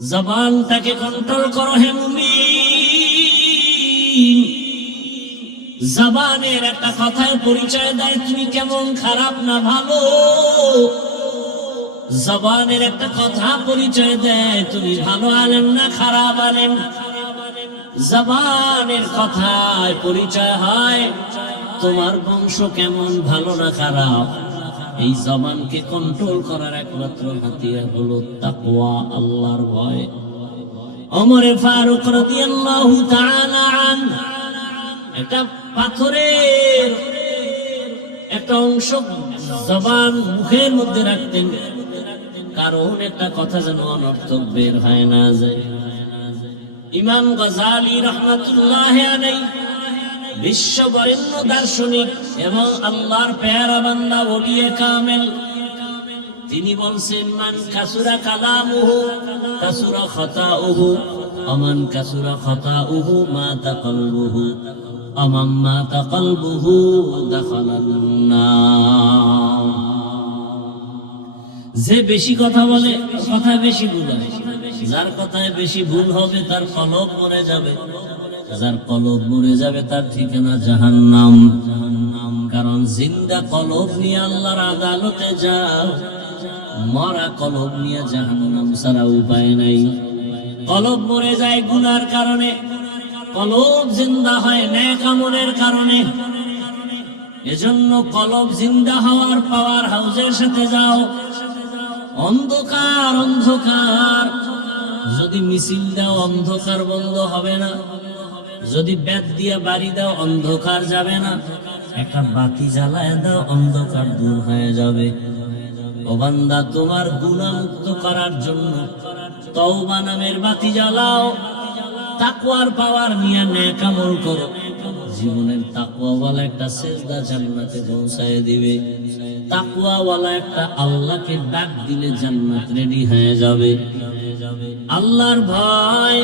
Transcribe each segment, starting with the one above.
জবানটাকে control করো হে মুমিন। জবানের একটা কথায় পরিচয় দেয় তুমি কেমন খারাপ না ভালো। জবানের একটা কথা পরিচয় দেয় তুমি ভালো আলেম না খারাপ আলেম। জবানের কথায় পরিচয় হয় তোমার বংশ কেমন ভালো না খারাপ। এই জবানকে কন্ট্রোল করার একমাত্র হাতিয়ার হলো তাকওয়া, আল্লাহর ভয়। ওমর ফারুক রাদিয়াল্লাহু তাআলা আনহু একটা পাথরের একটা অংশ জবান মুখের মধ্যে রাখতেন, কারণ একটা কথা যেন অনর্থক বের হয় না যায়। ইমাম গাযালি রাহমাতুল্লাহি আলাইহি বিশ্ব বরেণ্য দার্শনিক এবং আল্লাহর পেয়ারা বান্দা ওলিয়ে কামেল, তিনি বলছেন মান কাসুরা কালামুহু কাসুরা খাতাউহু আমান কাসুরা খাতাউহু মাতা কলবুহু আমান মাতা কলবুহু দাখালান নার। যে বেশি কথা বলে কথা বেশি ভুল হয়, যার কথায় বেশি ভুল হবে তার কলব মরে যাবে, যার কলব মরে যাবে তার ঠিকানা জাহান্নাম। কারণ জিন্দা কলব নিয়ে আল্লাহর আদালতে যাও, মরা কলব নিয়ে জাহান্নাম ছাড়া উপায় নাই। কলব মরে যায় গুনার কারণে, কলব জিন্দা হয় নেক আমলের কারণে। এজন্য কলব জিন্দা হওয়ার পাওয়ার হাউসের সাথে যাও। অন্ধকার অন্ধকার যদি মিছিল দাও অন্ধকার বন্ধ হবে না, যদি বেত দিয়ে বাড়ি দাও অন্ধকার যাবে না, একটা বাতি জ্বালায় দাও অন্ধকার দূর হয়ে যাবে। ও বান্দা, তোমার গুনাহ মুক্ত করার জন্য তওবা নামের বাতি জ্বালাও, তাকওয়ার পাওয়ার নিয়ে নেক আমল করো। জীবনের তাকওয়াওয়ালা একটা সেজদা জান্নাতে পৌঁছায় দিবে। তাকওয়াওয়ালা একটা আল্লাহকে ডাক দিলে জান্নাত রেডি হয়ে যাবে। আল্লাহর ভয়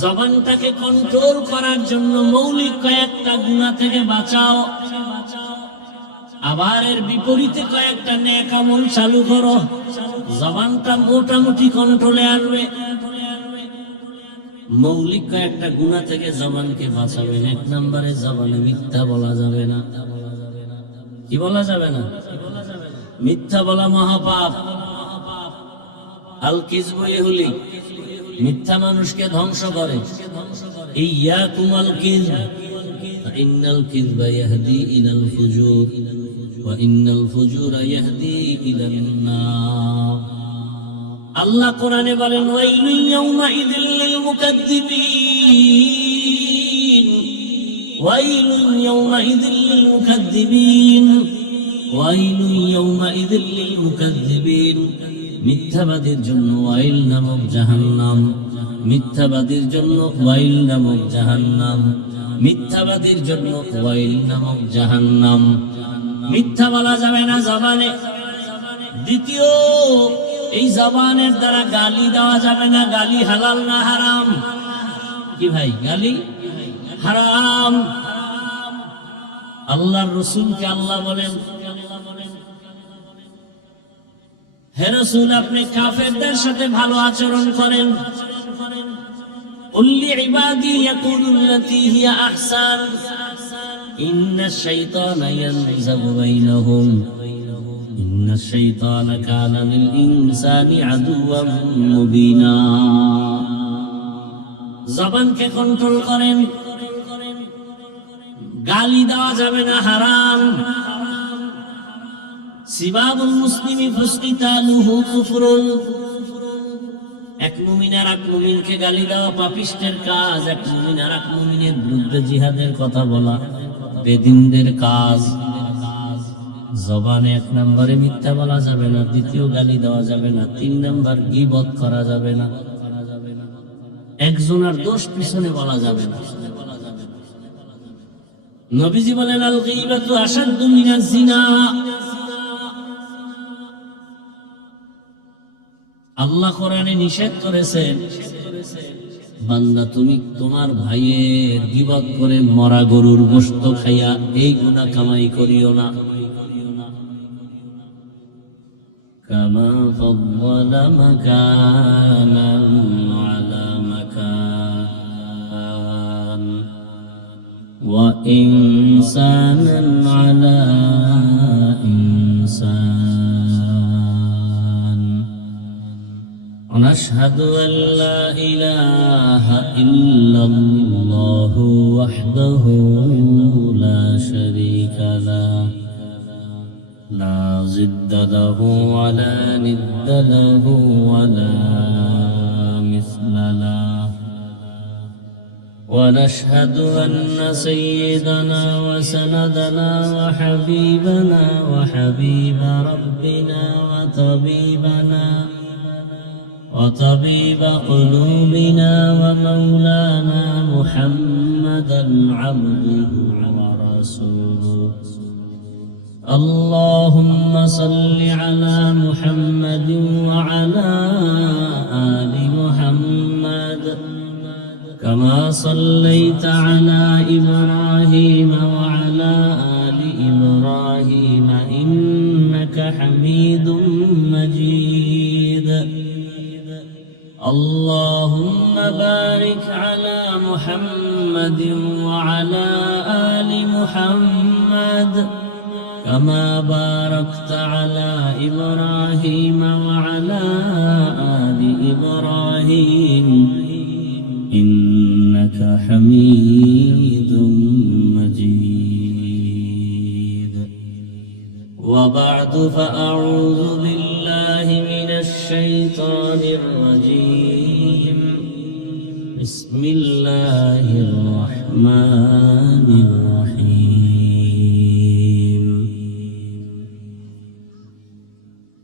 জবানটাকে কন্ট্রোল করার জন্য মৌলিক কয়েকটা গুনাহ থেকে বাঁচাও, আবার এর বিপরীতে কয়েকটা নেক আমল চালু করো। জবানটা মোটামুটি কন্ট্রোলে আনবে। মৌলিক কয়েকটা গুনাহ থেকে জবানকে বাঁচাবেন। এক নম্বরে জবানে মিথ্যা বলা যাবে না। কি বলা যাবে না? মিথ্যা বলা মহাপাপ। আল কিযবু ইহলিক, মিথ্যা মানুষকে ধ্বংস করে। ইয়াকুম আল কিযব ইন্নাল কিযবা ইয়াহদি ইলাল ফুজুর ওয়া ইন্নাল ফুজুরা ইয়াহদি ইলান নার। আল্লাহ কোরআনে বলেন ওয়াইলু ইয়াউমা ইযিল লিল মুকাদ্দিবিন, ওয়াইলু ইয়াউমা ইযিল লিল মুকাদ্দিবিন, ওয়াইলু ইয়াউমা ইযিল লিল মুকাদ্দিবিন। মিথ্যাবাদীর জন্য ওয়াইল নামক জাহান্নাম, মিথ্যাবাদীর জন্য ওয়াইল নামক জাহান্নাম, মিথ্যাবাদীর জন্য ওয়াইল নামক জাহান্নাম। মিথ্যা বলা যাবে না জবানে। দ্বিতীয়, এই জবানের দ্বারা গালি দেওয়া যাবে না। গালি হালাল না হারাম? কি ভাই, গালি হারাম। আল্লাহর রাসূলকে আল্লাহ বলেন, হে রাসূল, আপনি কাফেরদের সাথে ভালো আচরণ করেন। কুল্লি ইবাদি ইয়াকুলুল্লাতী হিয়া আহসান ইন্নাশ শাইতানা ইয়ানজাগু বাইনাহুম ইন্নাশ শাইতানা কানা লিল ইনসানি আদুওয়াম মুবিনা। জবানকে কন্ট্রোল করেন। গালি দেওয়া যাবে না, হারাম। সিবাবুল মুসলিমি ফুসকিতালুহু কুফরুন, এক মুমিন আর এক মুমিনকে গালি দেওয়া পাপিষ্টের কাজ। এক মুমিন আর এক মুমিনের বিরুদ্ধে জিহাদের কথা বলা বেদিনদের কাজ। জবানে এক নম্বরে মিথ্যা বলা যাবে না, দ্বিতীয় গালি দেওয়া যাবে না, তিন নম্বর গীবত করা যাবে না, একজনের দোষ পিছনে বলা যাবে না। নবীজি বলেন আল গীবাতু আশাদ্দু মিনাজ জিনা। আল্লাহ কোরআনে নিষেধ করেছেন, বান্দা তুমি তোমার ভাইয়ের গীবত করে মরা গরুর গোশত খাইয়া এই গুনাহ কামাই করিও না। كما فضل مكانا على مكان وإنسانا على إنسان ونشهد أن لا إله إلا الله وحده لا شريك له لا ضد له ولا ند له ولا مثل له ونشهد أن سيدنا وسندنا وحبيبنا وحبيب ربنا وطبيب قلوبنا ومولانا محمدا عبده ورسوله اللهم صل على محمد وعلى آل محمد كما صليت على إبراهيم وعلى آل إبراهيم إنك حميد مجيد اللهم بارك على محمد وعلى آل محمد كما باركت على إبراهيم وعلى آل إبراهيم إنك حميد مجيد وبعد فأعوذ بالله من الشيطان الرجيم بسم الله الرحمن الرحيم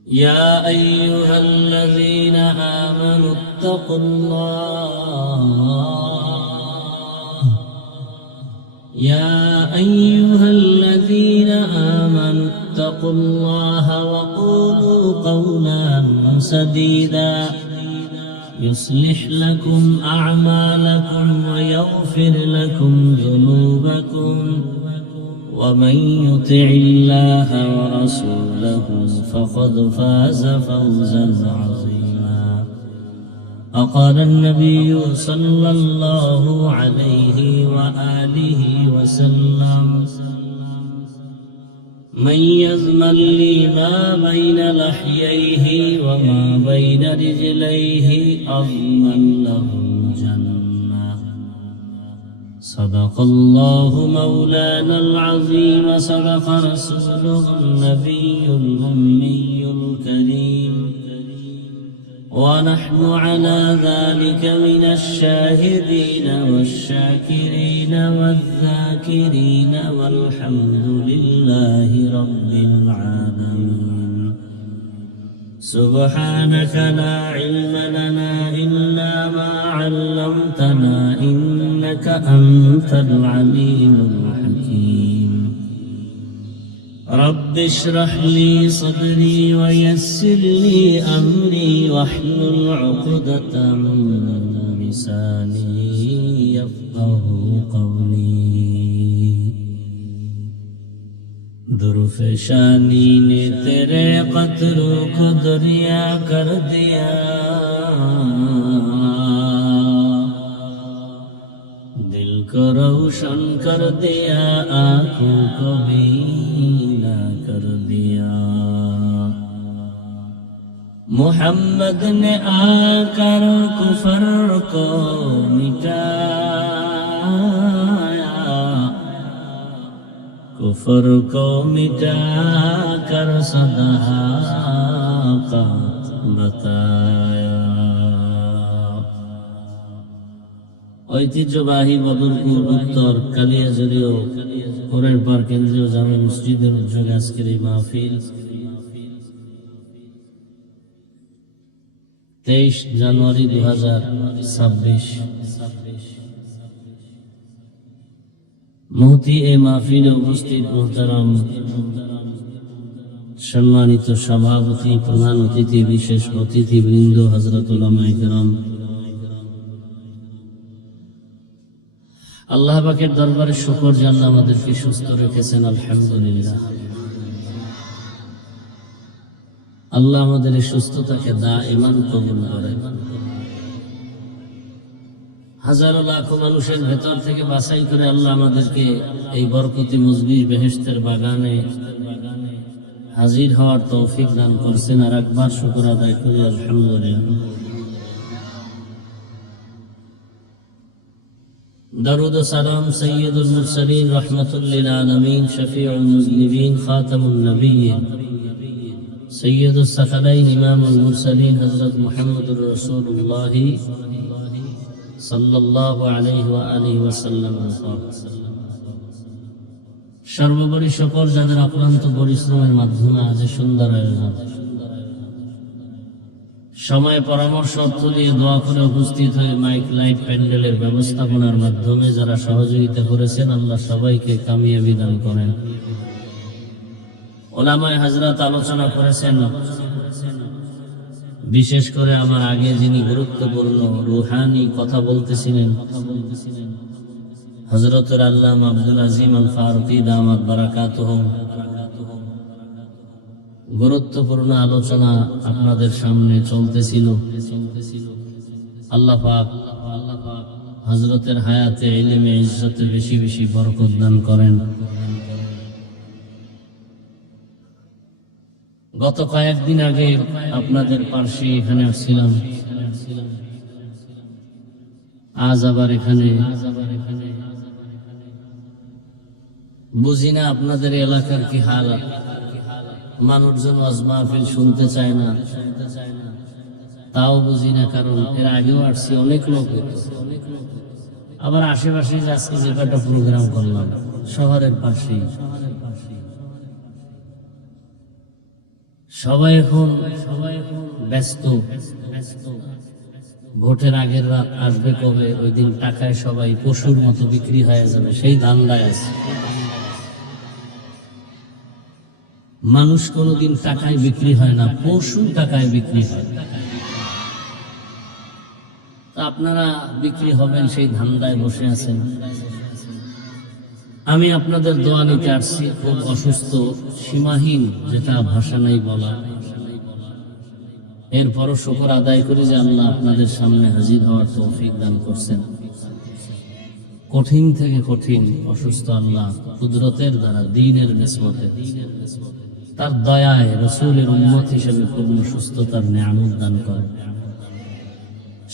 يا أيها الذين آمنوا اتقوا الله يا أيها الذين آمنوا اتقوا الله وقولوا قولا سديدا يصلح لكم أعمالكم ويغفر لكم ذنوبكم ومن يطع الله ورسوله فقد فاز فوزا عظيما وقال النبي صلى الله عليه وآله وسلم من يضمن لي ما بين لحييه وما بين رجليه أضمن له الجنة صدق الله مولانا العظيم صدق رسوله النبي الأمي الكريم ونحن على ذلك من الشاهدين والشاكرين والذاكرين والحمد لله رب العالمين سبحانك لا علم لنا إلا ما علمتنا إنك أنت العليم الحكيم رب اشرح لي صدري ويسر لي أمري واحلل عقدة من لساني يفقه قولي درفشانی نے تیرے قطروں کو دریا کر دیا دل کو روشن کر دیا آنکھوں کو بینا کر دیا محمد نے آ کر کفر کو مٹایا کفر کو مٹا کر صداقت بتایا ঐতিহ্যবাহী বদরপুর উত্তর কালিয়াজুড়িও কোরের পার কেন্দ্রীয় জামে মসজিদের উদ্যোগে আজকের এই মাহফিল 23 জানুয়ারি 2026 মুহতি এই মাহফিলে উপস্থিত মুহতারাম সম্মানিত সভাপতি প্রধান অতিথি বিশেষ অতিথিবৃন্দ হযরত উলামায়ে কেরাম আল্লাহ পাকের দরবারে শুকর জানাই আমাদেরকে সুস্থ রেখেছেন আলহামদুলিল্লাহ আল্লাহ আমাদের এই সুস্থতাকে দাইমান কবুল করেন। হাজারো লাখো মানুষের ভেতর থেকে বাছাই করে আল্লাহ আমাদেরকে এই বরকতি মজলিস বেহেশতের বাগানে হাজির হওয়ার তৌফিক দান করছেন। আর একবার শুকর আদায় করি আলহামদুলিল্লাহ। দরুদ ও সালাম সৈয়দুল মুরসালিন রাহমাতুল লিল আলামিন শফিউল মুজনিবিন খাতামুন নবিয়্যিন সৈয়দুস সাকালাইন ইমামুল মুরসালিন হযরত মুহাম্মদুর রাসূলুল্লাহ সাল্লাল্লাহু আলাইহি ওয়া আলিহি ওয়াসাল্লাম। সর্বোপরি সকল যাদের অক্লান্ত পরিশ্রমের মাধ্যমে আজ সুন্দর আয়োজন, সময় পরামর্শ অর্থ দিয়ে দোয়া করে উপস্থিত হয়ে মাইক লাইট প্যান্ডেলের ব্যবস্থাপনার মাধ্যমে যারা সহযোগিতা করেছেন, আল্লাহ সবাইকে কামিয়াবি দান করেন। ওলামায়ে হযরত আলোচনা করেছেন, বিশেষ করে আমার আগে যিনি গুরুত্বপূর্ণ রুহানি কথা বলতেছিলেন হযরতুল আল্লামা আব্দুল আজিম আল ফারুকী দামাত বারাকাতুহুম, গুরুত্বপূর্ণ আলোচনা আপনাদের সামনে চলতেছিল। আল্লাহ পাক হযরতের হায়াতে ইলমে ইজ্জতে বেশি বেশি বরকত দান করেন। গত কয়েকদিন আগে আপনাদের পাশে এখানে আসছিলাম, আজ আবার এখানে। বুঝি না আপনাদের এলাকার কি হাল, মানুষজন ওয়াজ মাহফিল শুনতে চায় না, তাও বুঝি না। কারণ এর আগেও আসছি, অনেক লোক, আবার আশেপাশে আজকে যে কটা প্রোগ্রাম করলাম শহরের পাশেই, সবাই এখন ব্যস্ত। ভোটের আগের রাত আসবে কবে, ওই দিন টাকায় সবাই পশুর মতো বিক্রি হয়ে যাবে, সেই ধান্দায় আছে। মানুষ কোনোদিন টাকায় বিক্রি হয় না, পশু টাকায় বিক্রি হয়। তা আপনারা বিক্রি হবেন সেই ধান্দায় বসে আছেন। আমি আপনাদের দোয়া নিতে আসছি, খুব অসুস্থ, সীমাহীন, যেটা ভাষা নাই বলা। এরপরও শুকর আদায় করি যে আল্লাহ আপনাদের সামনে হাজির হওয়ার তৌফিক দান করছেন। কঠিন থেকে কঠিন অসুস্থ আল্লাহ কুদরতের দ্বারা, দ্বীনের নিসবতে, তার দয়ায় রাসূলের উম্মত হিসেবে পূর্ণ সুস্থতার নিয়ামত দান করেন।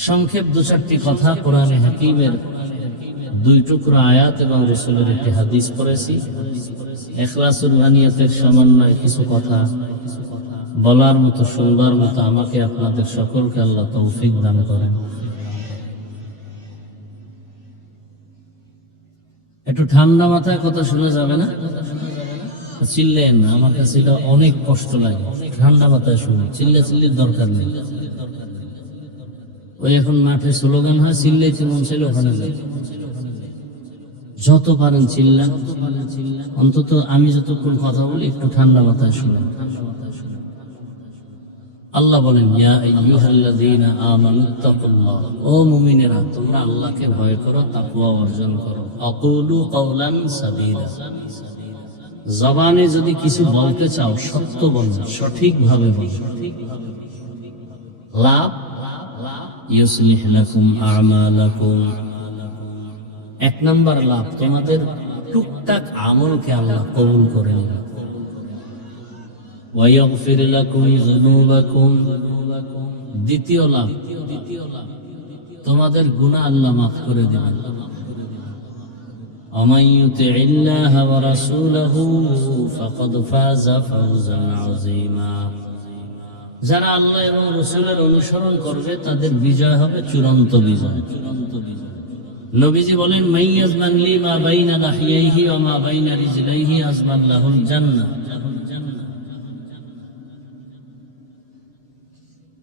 সংক্ষেপ দু চারটি কথা কোরআনে হাকিমের 2 টুকরো আয়াত এবং রাসূলের একটি হাদিস পড়েছি। ইখলাসুল নিয়তের সমন্বয়ে কিছু কথা বলার মতো, শুনবার মতো আমাকে আপনাদের সকলকে আল্লাহ তৌফিক দান করেন। একটু ঠান্ডা মাথায় কথা শোনা যাবে না? চিল্লেন না, আমার কাছে এটা অনেক কষ্ট লাগে। ঠান্ডা মাথায় শুনি, চিল্লির দরকার নেই। ওই এখন মাঠে স্লোগান হয়, চিল্লাইতে মন চাইলে ওখানে যায়। যত পারেন চিল্লান, অন্তত আমি যতক্ষণ কথা বলি একটু ঠান্ডা মাথায় শুনেন। আল্লাহ বলেন, ইয়া আইয়ুহাল্লাযীনা আমানুত্তাকুল্লাহ, ও মুমিনেরা তোমরা আল্লাহকে ভয় করো, তাকওয়া অর্জন করো। আকুলু কাওলান সাদীদা, জবানে যদি কিছু বলতে চাও সত্য বলো, সঠিকভাবে বলো। লাভ ইউসলিহ লাকুম আমালাকুম, 1 নম্বর লাভ, তোমাদের টুকটাক আমলকে আল্লাহ কবুল করে নেবেন। ওয়ায়াগফির লাকুম যুনুবাকুম, দ্বিতীয় লাভ, তোমাদের গুনাহ আল্লাহ মাফ করে দেবেন। ওমান ইউতিইল্লাহ ওয়া রাসূলাহু ফাকাদ ফাযা ফাওজান আযীমা, যারা আল্লাহ এবং রাসূলের অনুসরণ করবে তাদের বিজয় হবে চূড়ান্ত বিজয়। নবীজি বলেন, মাইয়াজমান লি মা বাইনা লাহিয়াইহি ওয়া মা বাইনা রিজলাইহি আজমান লাহুল জান্নাহ,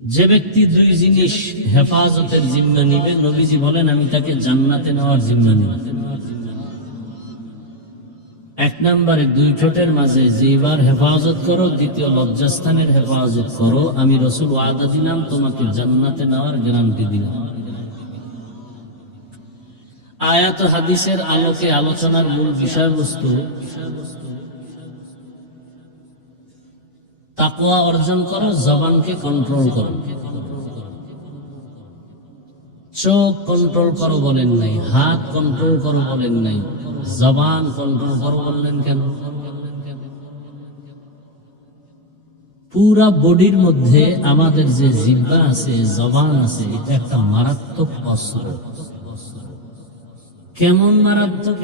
যে ব্যক্তি 2 জিনিস হেফাজতের জিম্মা নিবে, নবীজি বলেন আমি তাকে জান্নাতে নেওয়ার জিম্মা নিব। 1 নম্বরে 2 ঠোঁটের মাঝে জিহ্বার হেফাজত করো, দ্বিতীয় লজ্জাস্থানের হেফাজত করো। আমি রাসূল ওয়াদা দিলাম তোমাকে জান্নাতে নেওয়ার গ্যারান্টি দিলাম। আয়াত ও হাদিসের আলোকে আলোচনার মূল বিষয়বস্তু তাকওয়া অর্জন করো, জবানকে কন্ট্রোল করো। চোখ কন্ট্রোল করো বলেন নাই, হাত কন্ট্রোল করো বলেন নাই, জবান কন্ট্রোল করো বললেন কেন? পুরা বডির মধ্যে আমাদের যে জিহ্বা আছে, জবান আছে, এটা একটা মারাত্মক অস্ত্র। কেমন মারাত্মক?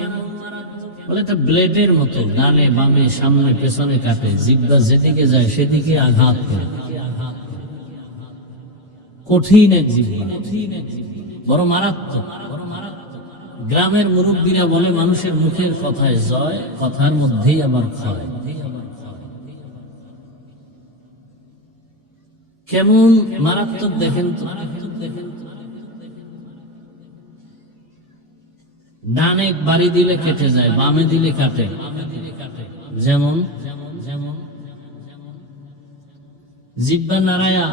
বলে এটা ব্লেডের মতো, ডানে বামে সামনে পেছনে কাটে। জিহ্বা যেদিকে যায় সেদিকে আঘাত করে। কঠিন এক জিহ্বা, বড় মারাত্মক। গ্রামের মুরব্বীরা বলে মানুষের মুখের কথায় জয়, কথার মধ্যেই আবার ক্ষয়। কেমন মারাত্মক দেখেন তো। ডানে বাড়ি দিলে কেটে যায়, বামে দিলে কাটে। যেমন জিহ্বা নাড়ায়া,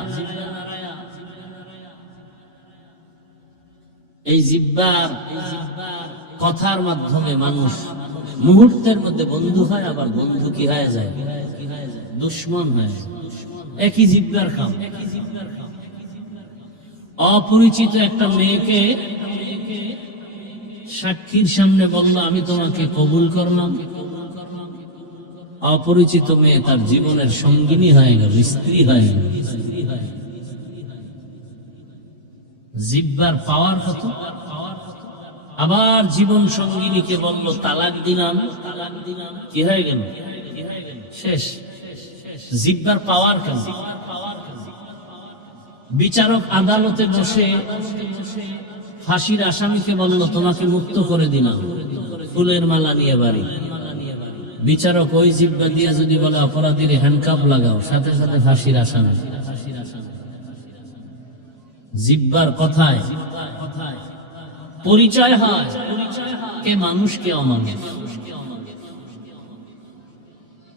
এই জিহ্বার কথার মাধ্যমে মানুষ মুহূর্তের মধ্যে বন্ধু হয়, আবার বন্ধু কি হয়ে যায়? দুশ্মন হয়। একই জিহ্বার কাম। অপরিচিত একটা মেয়েকে সাক্ষীর সামনে বলল, আমি তোমাকে কবুল করলাম। অপরিচিত মেয়ে তার জীবনের সঙ্গিনী হয়ে গেল, স্ত্রী হয়ে গেল। জিহ্বার পাওয়ার কত! আবার জীবন সঙ্গিনীকে বলল তালাক দিলাম, কি হয়ে গেল? শেষ। জিহ্বার পাওয়ার কেন? বিচারক আদালতে বসে ফাঁসির আসামিকে বলল তোমাকে মুক্ত করে দিলাম, ফুলের মালা নিয়ে বাড়ি। বিচারক ওই জিহ্বা দিয়ে যদি বলে অপরাধীর হ্যান্ডকাপ লাগাও, সাথে সাথে ফাঁসির আসামি। জিহ্বার কথায় পরিচয় হয় কে মানুষ কে অমানুষ।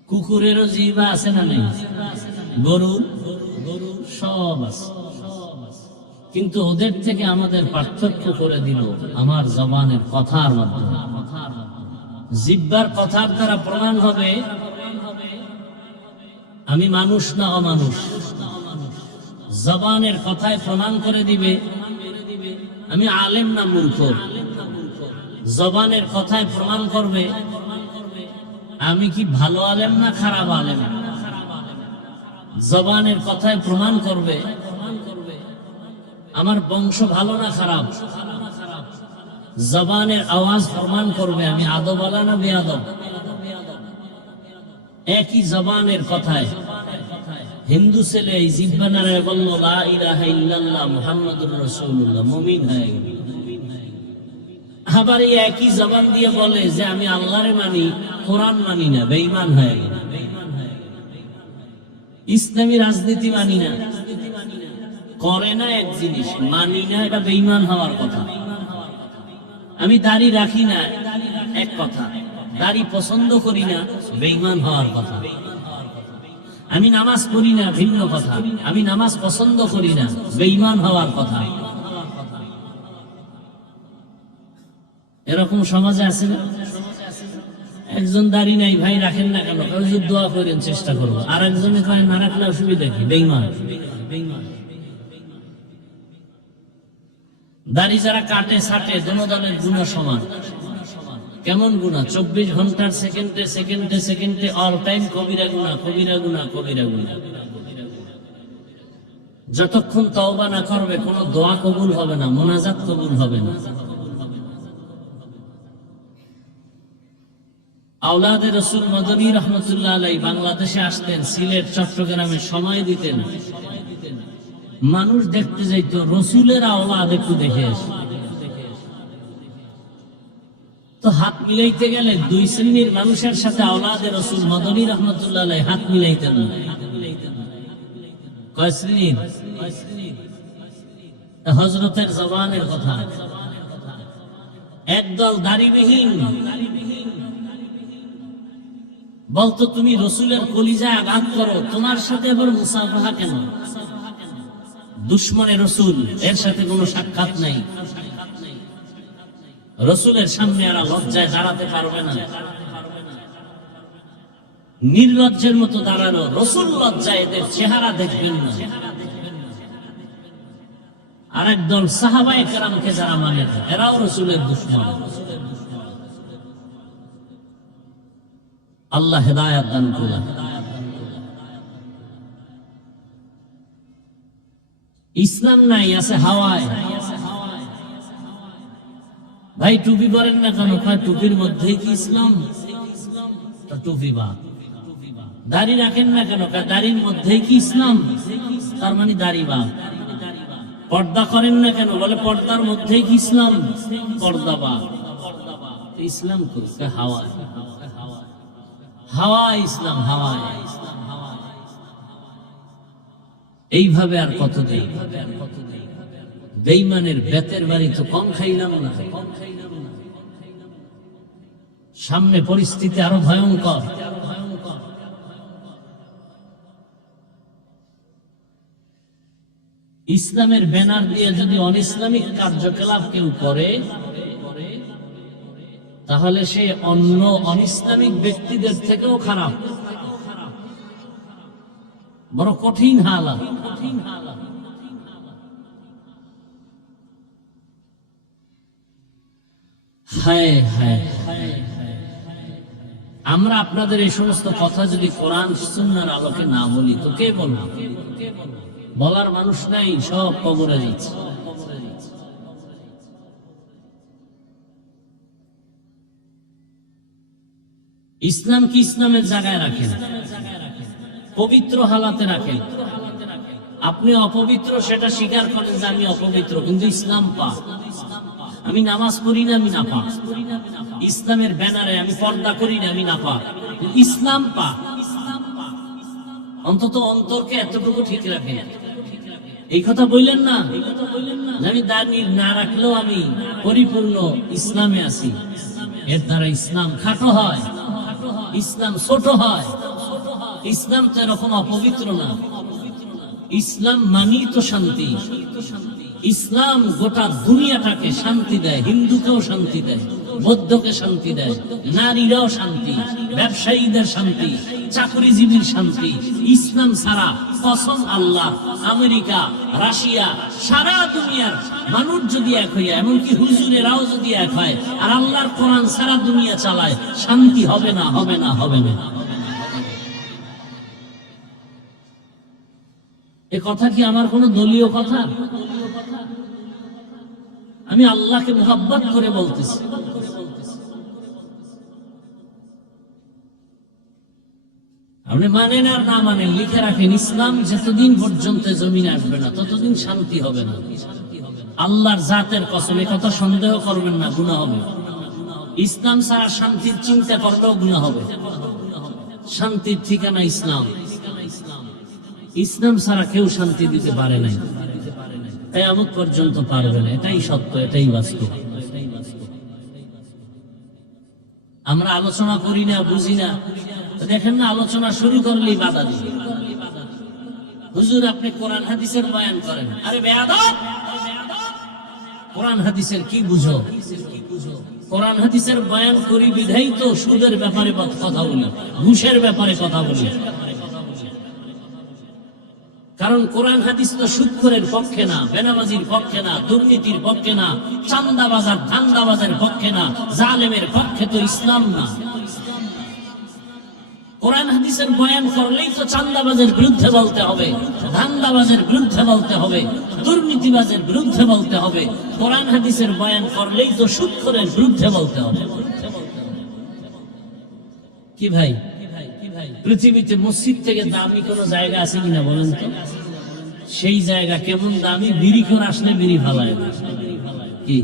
কুকুরেরও জিহ্বা আছে না নেই? গরুর সব আছে, কিন্তু ওদের থেকে আমাদের পার্থক্য করে দিল আমার জবানের কথার মাধ্যমে। জিহ্বার কথার দ্বারা প্রমাণ হবে আমি মানুষ না অমানুষ। জবানের কথায় প্রমাণ করে দিবে আমি আলেম না মূর্খ। জবানের কথায় প্রমাণ করবে আমি কি ভালো আলেম না খারাপ আলেম। জবানের কথায় প্রমাণ করবে আমার বংশ ভালো না খারাপ। জবানের আওয়াজ প্রমাণ করবে আমি আদবওয়ালা না বেয়াদব। একই জবানের কথায় হিন্দু ছেলে এই জিহ্বা নাড়ায় বলল লা ইলাহা ইল্লাল্লাহ মুহাম্মাদুর রাসূলুল্লাহ, মুমিন হয়ে গেল। আবার এই একই জবান দিয়ে বলে যে আমি আল্লাহরে মানি, কোরআন মানি না, বেঈমান হয়ে গেল। ইসলামী রাজনীতি মানি না, করে না এক জিনিস, মানি না, এটা বেঈমান হওয়ার কথা। আমি দাড়ি রাখি না এক কথা, দাড়ি পছন্দ করি না, বেঈমান হওয়ার কথা। আমি নামাজ পড়ি না ভিন্ন কথা, আমি নামাজ পছন্দ করি না, বেঈমান হওয়ার কথা। এরকম সমাজে আছে না? একজন দাড়ি নাই, ভাই রাখেন না কেন? দোয়া করেন, চেষ্টা করবো। আর একজনে কয় না রাখলে অসুবিধা কি? বেঈমান। দাড়ি যারা কাটে ছাটে দোনো দলের গুনাহ সমান। কেমন গুনাহ? 24 ঘন্টার সেকেন্ডে সেকেন্ডে সেকেন্ডে অল টাইম কবিরা গুনাহ, কবিরা গুনাহ, কবিরা গুনাহ। যতক্ষণ তওবা না করবে কোনো দোয়া কবুল হবে না, মোনাজাত কবুল হবে না। আওলাদে রাসূল মদনী রহমতুল্লাহ আলাইহি বাংলাদেশে আসতেন, সিলেট চট্টগ্রামে সময় দিতেন। মানুষ দেখতে যাইতো, রসুলের আওলাদ একটু দেখে আসে। তো হাত মিলাইতে গেলে দুই শ্রেণীর মানুষের সাথে আওলাদে রাসূল মদনী রহমতুল্লাহ আলাইহি হাত মিলাইতেন না। কয় শ্রেণীর? হযরতের জবানের কথা। একদল দাড়িবিহীন বলতো তুমি রসুলের কলিজায় আঘাত করো, তোমার সাথে আবার মুসাফাহা কেন? দুশ্মনে রসুল, এর সাথে কোনো সাক্ষাৎ নাই। রসুলের সামনে এরা লজ্জায় দাঁড়াতে পারবে না। নির্লজ্জের মতো দাঁড়ানো, রসুল লজ্জায় এদের চেহারা দেখবেন না। আর একদল সাহাবায়ে কেরামকে যারা মানে না, এরাও রসুলের দুশমন। আল্লাহ হেদায়েত দান করুন। ইসলাম নাই, আছে হাওয়ায়। ভাই টুপি পরেন না কেন? টুপির মধ্যেই কি ইসলাম? টুপি বা দাড়ি রাখেন না কেন? দাড়ির মধ্যেই কি ইসলাম? তার মানে দাড়ি বা। পর্দা করেন না কেন? বলে পর্দার মধ্যেই কি ইসলাম? পর্দা বা। ইসলাম হাওয়া, হাওয়া ইসলাম, হাওয়ায়। এইভাবে আর কতদিন? বেঈমানের বেতের বাড়ি তো কম খাইলাম না। সামনে পরিস্থিতি আরো ভয়ঙ্কর। ইসলামের ব্যানার দিয়ে যদি অনইসলামিক কার্যকলাপ কেউ করে, তাহলে সে অন্য অনইসলামিক ব্যক্তিদের থেকেও খারাপ। বড় কঠিন হালাত। হায় হায়, আমরা আপনাদের এই সমস্ত কথা যদি কোরআন সুন্নাহর আলোকে না বলি তো কে বলবে? বলার মানুষ নাই, সব কবরে যাচ্ছে। ইসলাম কি ইসলামের জায়গায় রাখেন, পবিত্র হালাতে রাখেন। আপনি অপবিত্র সেটা স্বীকার করেন যে আমি অপবিত্র, কিন্তু ইসলাম পাক। আমি নামাজ পড়ি না, আমি নাপাক। ইসলামের ব্যানারে আমি পর্দা করি না, আমি নাপাক। ইসলাম পাক। অন্তত অন্তরকে এতটুকু ঠিক রাখেন। এই কথা বললেন না আমি দাড়ি না রাখলেও আমি পরিপূর্ণ ইসলামে আছি। এর দ্বারা ইসলাম খাটো হয়, ইসলাম ছোট হয়। ইসলাম তো এরকম অপবিত্র না। ইসলাম মানি তো শান্তি। ইসলাম গোটা দুনিয়াটাকে শান্তি দেয়, হিন্দুকেও শান্তি দেয়, বৌদ্ধকে শান্তি দেয়, নারীরাও শান্তি, ব্যবসায়ীদের শান্তি, চাকরিজীবীর শান্তি। ইসলাম ছাড়া কসম আল্লাহ, আমেরিকা, রাশিয়া, সারা দুনিয়ার মানুষ যদি এক হইয়া, এমনকি হুজুরেরাও যদি এক হয় আর আল্লাহর কোরআন সারা দুনিয়া চালায়, শান্তি হবে না, হবে না, হবে না। এ কথা কি আমার কোন দলীয় কথা? আমি আল্লাহকে মুহাব্বত করে বলতেছি। আপনি মানেন আর না মানেন, লিখে রাখেন, ইসলাম যতদিন পর্যন্ত জমিনে আসবে না ততদিন শান্তি হবে না। আল্লাহর জাতের কসম, এ কথা সন্দেহ করবেন না, গুনাহ হবে। ইসলাম ছাড়া শান্তির চিন্তা করলেও গুনাহ হবে। শান্তির ঠিকানা ইসলাম। ইসলাম ছাড়া কেউ শান্তি দিতে পারে নাই, কিয়ামত পর্যন্ত পারবে না। এটাই সত্য, এটাই বাস্তব। আমরা আলোচনা করি না, বুঝি না। দেখেন না, আলোচনা শুরু করলেই বাধা দিই। হুজুর আপনি কোরআন হাদিসের বয়ান করেন। আরে বেয়াদব, কোরআন হাদিসের কি বুঝো? কোরআন হাদিসের বয়ান করি বিধাই তো সুদের ব্যাপারে কথা বলি, ঘুষের ব্যাপারে কথা বলি। কারণ কোরআন হাদিস তো সুদখোরের পক্ষে না, বেনামাজির পক্ষে না, দুর্নীতির পক্ষে না, চান্দাবাজার ধান্দাবাজের পক্ষে না, জালেমের পক্ষে তো ইসলাম না। কোরআন হাদিসের বয়ান করলেই তো চান্দাবাজের বিরুদ্ধে বলতে হবে, ধান্দাবাজের বিরুদ্ধে বলতে হবে, দুর্নীতিবাজের বিরুদ্ধে বলতে হবে। কোরআন হাদিসের বয়ান করলেই তো সুদখোরের বিরুদ্ধে বলতে হবে। কি ভাই, পৃথিবীতে মসজিদ থেকে দামি কোন জায়গা আছে কিনা বলেন তো? সেই জায়গা কেমন দামি, বিড়ি করে আসলে বিড়ি ফালায় কি?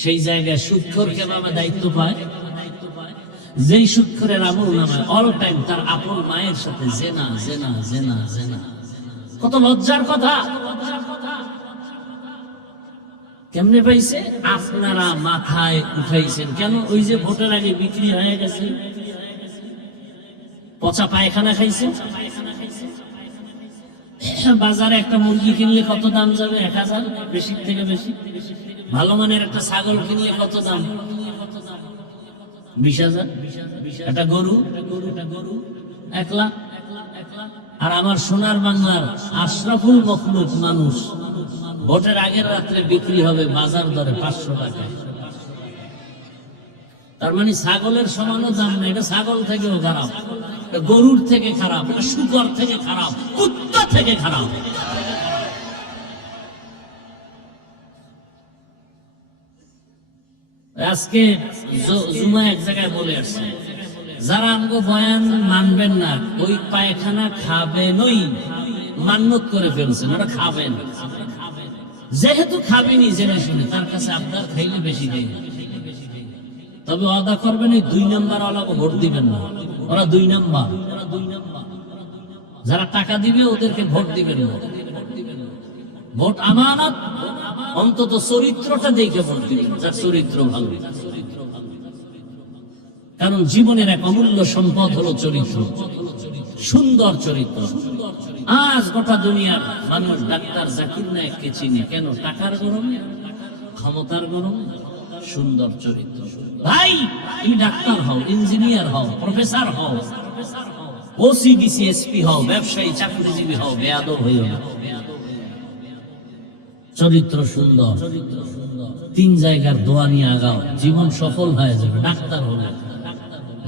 সেই জায়গায় সুদখোর কেভাবে দায়িত্ব পায়? যেই সুদখোরের আমল নামায় অল টাইম তার আপন মায়ের সাথে জেনা জেনা জেনা জেনা। কত লজ্জার কথা! কেমনে পাইছে? আপনারা মাথায় উঠাইছেন কেন? ওই যে ভোটের আগে বিক্রি হয়ে গেছে, পচা পায়খানা খাইছে। বাজারে একটা মুরগি কিনলে কত দাম যাবে? 1000, বেশি থেকে বেশি। ভালো মানের একটা ছাগল কিনলে কত দাম? 20,000 একটা গরু 1 লাখ। আর আমার সোনার বাংলার আশরাফুল মখলুক মানুষ ভোটের আগের রাত্রে বিক্রি হবে বাজার দরে 500 টাকায়। তার মানে ছাগলের সমানও দাম না। এটা ছাগল থেকেও খারাপ, গরুর থেকে খারাপ, শুকর থেকে খারাপ, কুত্তা থেকে খারাপ। আজকে জুমা এক জায়গায় বলে আসছে, যারা আমগো বয়ান মানবেন না ওই পায়খানা খাবেনই, মান্যত করে ফেলছেন, ওরা খাবেন। যেহেতু খাবেনি জেনে শুনে, তার কাছে আপনার খাইলে বেশি দেয়। তবে ওয়াদা করবেন এই 2 নাম্বার ওয়ালাকে ভোট দিবেন না, ওরা 2 নাম্বার। যারা টাকা দিবে ওদেরকে ভোট দিবেন না। ভোট আমানত, অন্তত চরিত্রটা দেখে ভোট দিবেন, যার চরিত্র ভালো। কারণ জীবনের এক অমূল্য সম্পদ হলো চরিত্র, সুন্দর চরিত্র। আজ গোটা দুনিয়ার মানুষ ডাক্তার জাকির নায়েককে চিনে কেন? টাকার গরমে, ক্ষমতার গরমে, সুন্দর চরিত্র। ভাই তুমি ডাক্তার হও, ইঞ্জিনিয়ার হও, প্রফেসর হও, ওসিডিসি এসপি হও, ব্যবসায়ী চাকরিজীবী হও, বেয়াদব হইও না। চরিত্র সুন্দর, 3 জায়গার দোয়া নিয়ে আগাও, জীবন সফল হয়ে যাবে। ডাক্তার হলে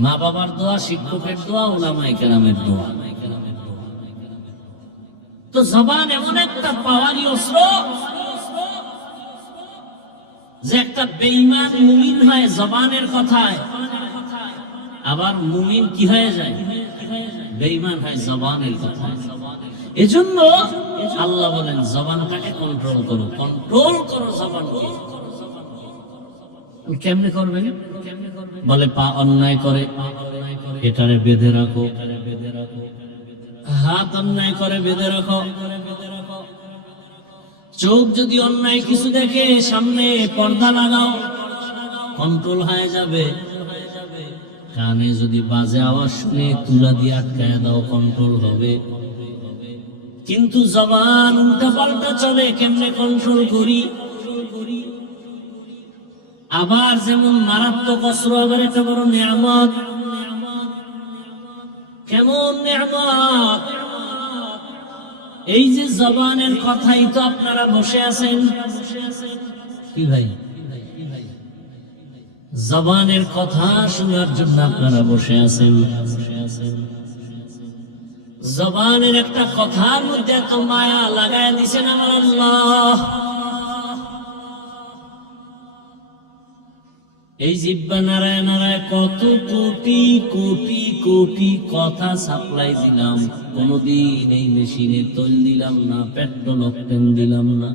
মা বাবার দোয়া, শিক্ষকের দোয়া, উলামায়ে কেরামের দোয়া। তো জবান এমন একটা পাওয়ারি অস্ত্র যে একটা বেঈমান মুমিন হয় জবানের কথায়, আবার মুমিন কি হয়ে যায়? বেঈমান হয় জবানের কথায়। এজন্য আল্লাহ বলেন জবানটাকে কন্ট্রোল করো, কন্ট্রোল করো জবানকে। কেমনে করবেন? বলে পা অন্যায় করে এটারে বেঁধে রাখো, হাত অন্যায় করে বেঁধে রাখো, চোখ যদি অন্যায় কিছু দেখে সামনে পর্দা লাগাও, কন্ট্রোল হয়ে যাবে। কানে যদি বাজে আওয়াজ শুনে তুলা দিয়ে আটকায় দাও, কন্ট্রোল হবে। কিন্তু জবান উল্টা পাল্টা চলে, কেমনে কন্ট্রোল করি? আবার যেমন মারাত্মক অস্ত্র, আবার একটা বড় নিয়ামত। কেমন নিয়ামত? এই যে জবানের কথাই তো আপনারা বসে আছেন। কি ভাই? জবানের কথা শোনার জন্য আপনারা বসে আছেন। জবানের একটা কথার মধ্যে এত মায়া লাগায় দিছেন আমার আল্লাহ। এই জিহ্বা নাড়ায় নাড়ায় কত কোটি কোটি কোটি কথা সাপ্লাই দিলাম, কোনদিন এই মেশিনে তৈল দিলাম না, পেট্রোল অক্টেন দিলাম না।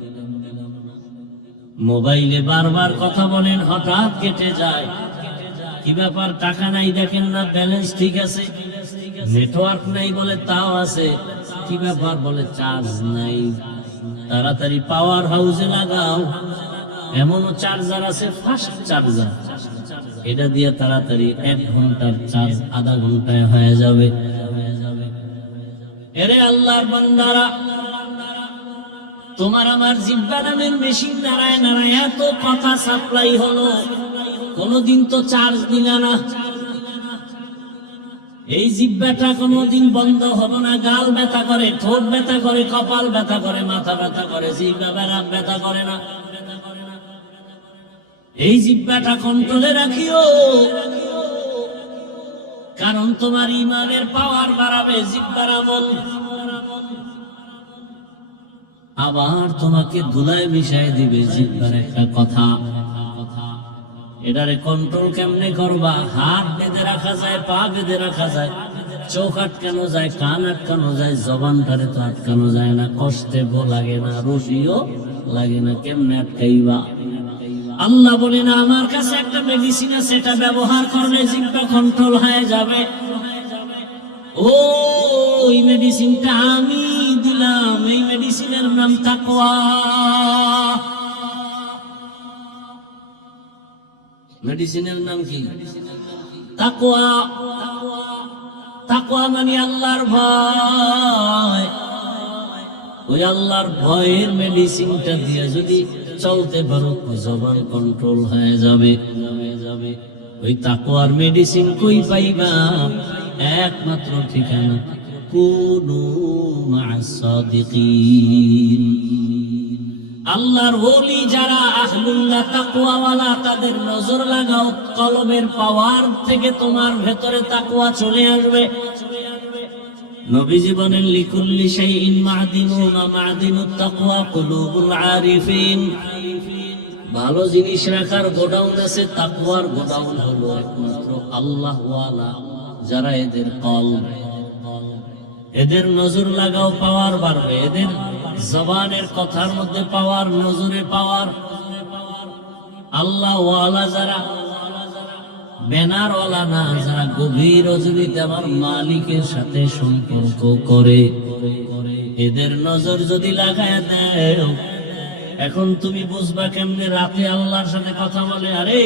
মোবাইলে বারবার কথা বলেন, হঠাৎ কেটে যায়। কি ব্যাপার? টাকা নাই দেখেন না, ব্যালেন্স ঠিক আছে। নেটওয়ার্ক নাই বলে তাও আছে। কি ব্যাপার? বলে চার্জ নাই। তাড়াতাড়ি পাওয়ার হাউসে লাগাও। এমনও চার্জার আছে, ফাস্ট চার্জার, এটা দিয়ে তাড়াতাড়ি 1 ঘন্টার চার্জ আধা ঘন্টায় হয়ে যাবে। এরে আল্লাহর বান্দারা, তোমার আমার জিহ্বা নামের মেশিন নাড়ায় নাড়ায় এত কথা সাপ্লাই হলো, কোনদিন তো চার্জ দিলা না। এই জিহ্বাটা কোনদিন বন্ধ হলো না। গাল ব্যথা করে, ঠোঁট ব্যথা করে, কপাল ব্যথা করে, মাথা ব্যথা করে, জিহ্বা ব্যথা করে না। এই জিহ্বাটা কন্ট্রোলে রাখিও, কারণ তোমার ঈমানের পাওয়ার বাড়াবে জিহ্বার আমল। আবার তোমাকে ধুলায় মিশাই দিবে জিহ্বার একটা কথা। এটারে কন্ট্রোল কেমনে করবা? হাত বেঁধে রাখা যায়, পা বেঁধে রাখা যায়, চোখ আটকানো যায়, কান আটকানো যায়, জবানটারে তো আটকানো যায় না। কষ্টে লাগে না, রশিও লাগে না। কেমনে আটকাইবা? আল্লাহ বলে না, আমার কাছে একটা মেডিসিন আছে, এটা ব্যবহার করলে জিহ্বা কন্ট্রোল হয়ে যাবে। ওই মেডিসিনটা আমি দিলাম। এই মেডিসিনের নাম তাকওয়া। মেডিসিনের নাম কি? তাকওয়া। তাকওয়া মানে আল্লাহর ভয়। ওই আল্লাহর ভয়ের মেডিসিনটা দিয়ে যদি চলতে পারো, জবান কন্ট্রোল হয়ে যাবে। ওই তাকওয়ার মেডিসিন কই পাইবা? একমাত্র ঠিকানা কুনু মা'আস সাদিকিন। আল্লাহর ওলি যারা আহলুল্লাহ তাকওয়াওয়ালা, তাদের নজর লাগাও, কলবের পাওয়ার থেকে তোমার ভেতরে তাকওয়া চলে আসবে। নবীজি বলেন লিকুল্লি শাইইন মা'দিনুন ওয়া মা'দিনুত তাকওয়া কুলুবুল আরিফিন। ভালো জিনিস রাখার গোডাউন আছে, তাকওয়ার গোডাউন হলো একমাত্র আল্লাহ ওয়ালা যারা, এদের কলব, এদের নজর লাগাও, পাওয়ার বাড়বে। এদের জবানের কথার মধ্যে পাওয়ার, নজরে পাওয়ার। আল্লাহ ওয়ালা যারা, ব্যানার ওয়ালা না, যারা গভীর রজনীতে আমার মালিকের সাথে সম্পর্ক করে, এদের নজর যদি লাগায় দেয়, এখন তুমি বুঝবা কেমনে রাতে আল্লাহর সাথে কথা বলে। আরে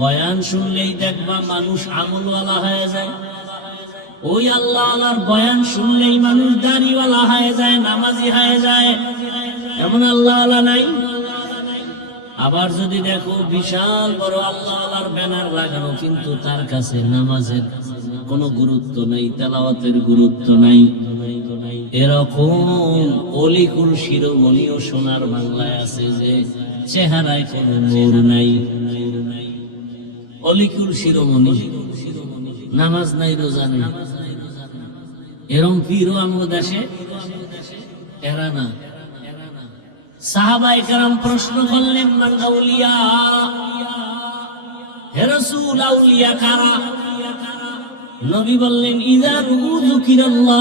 বয়ান শুনলেই দেখবা মানুষ আমলওয়ালা হয়ে যায়। ওই আল্লাহ আল্লাহর বয়ান শুনলেই মানুষ দাড়িওয়ালা হয়ে যায়, নামাজি হয়ে যায়। এমন আল্লাহ আল্লাহ নাই? আবার যদি দেখো বিশাল বড় আল্লাহ আল্লাহর ব্যানার লাগানো, কিন্তু তার কাছে নামাজের কোনো গুরুত্ব নাই, তেলাওয়াতের গুরুত্ব নাই। এরকম অলিকুল শিরোমণিও সোনার বাংলায় আছে যে চেহারায় কোনো নূর নাই। অলিকুল শিরোমণি, নামাজ নাই, রোজা নেই, এরম পীরও আমার দেশে এরা না। সাহাবায়ে কেরাম প্রশ্ন করলেন মান আউলিয়া, হে রাসূল আউলিয়া কারা? নবী বললেন ইযা যুকিরাল্লাহ,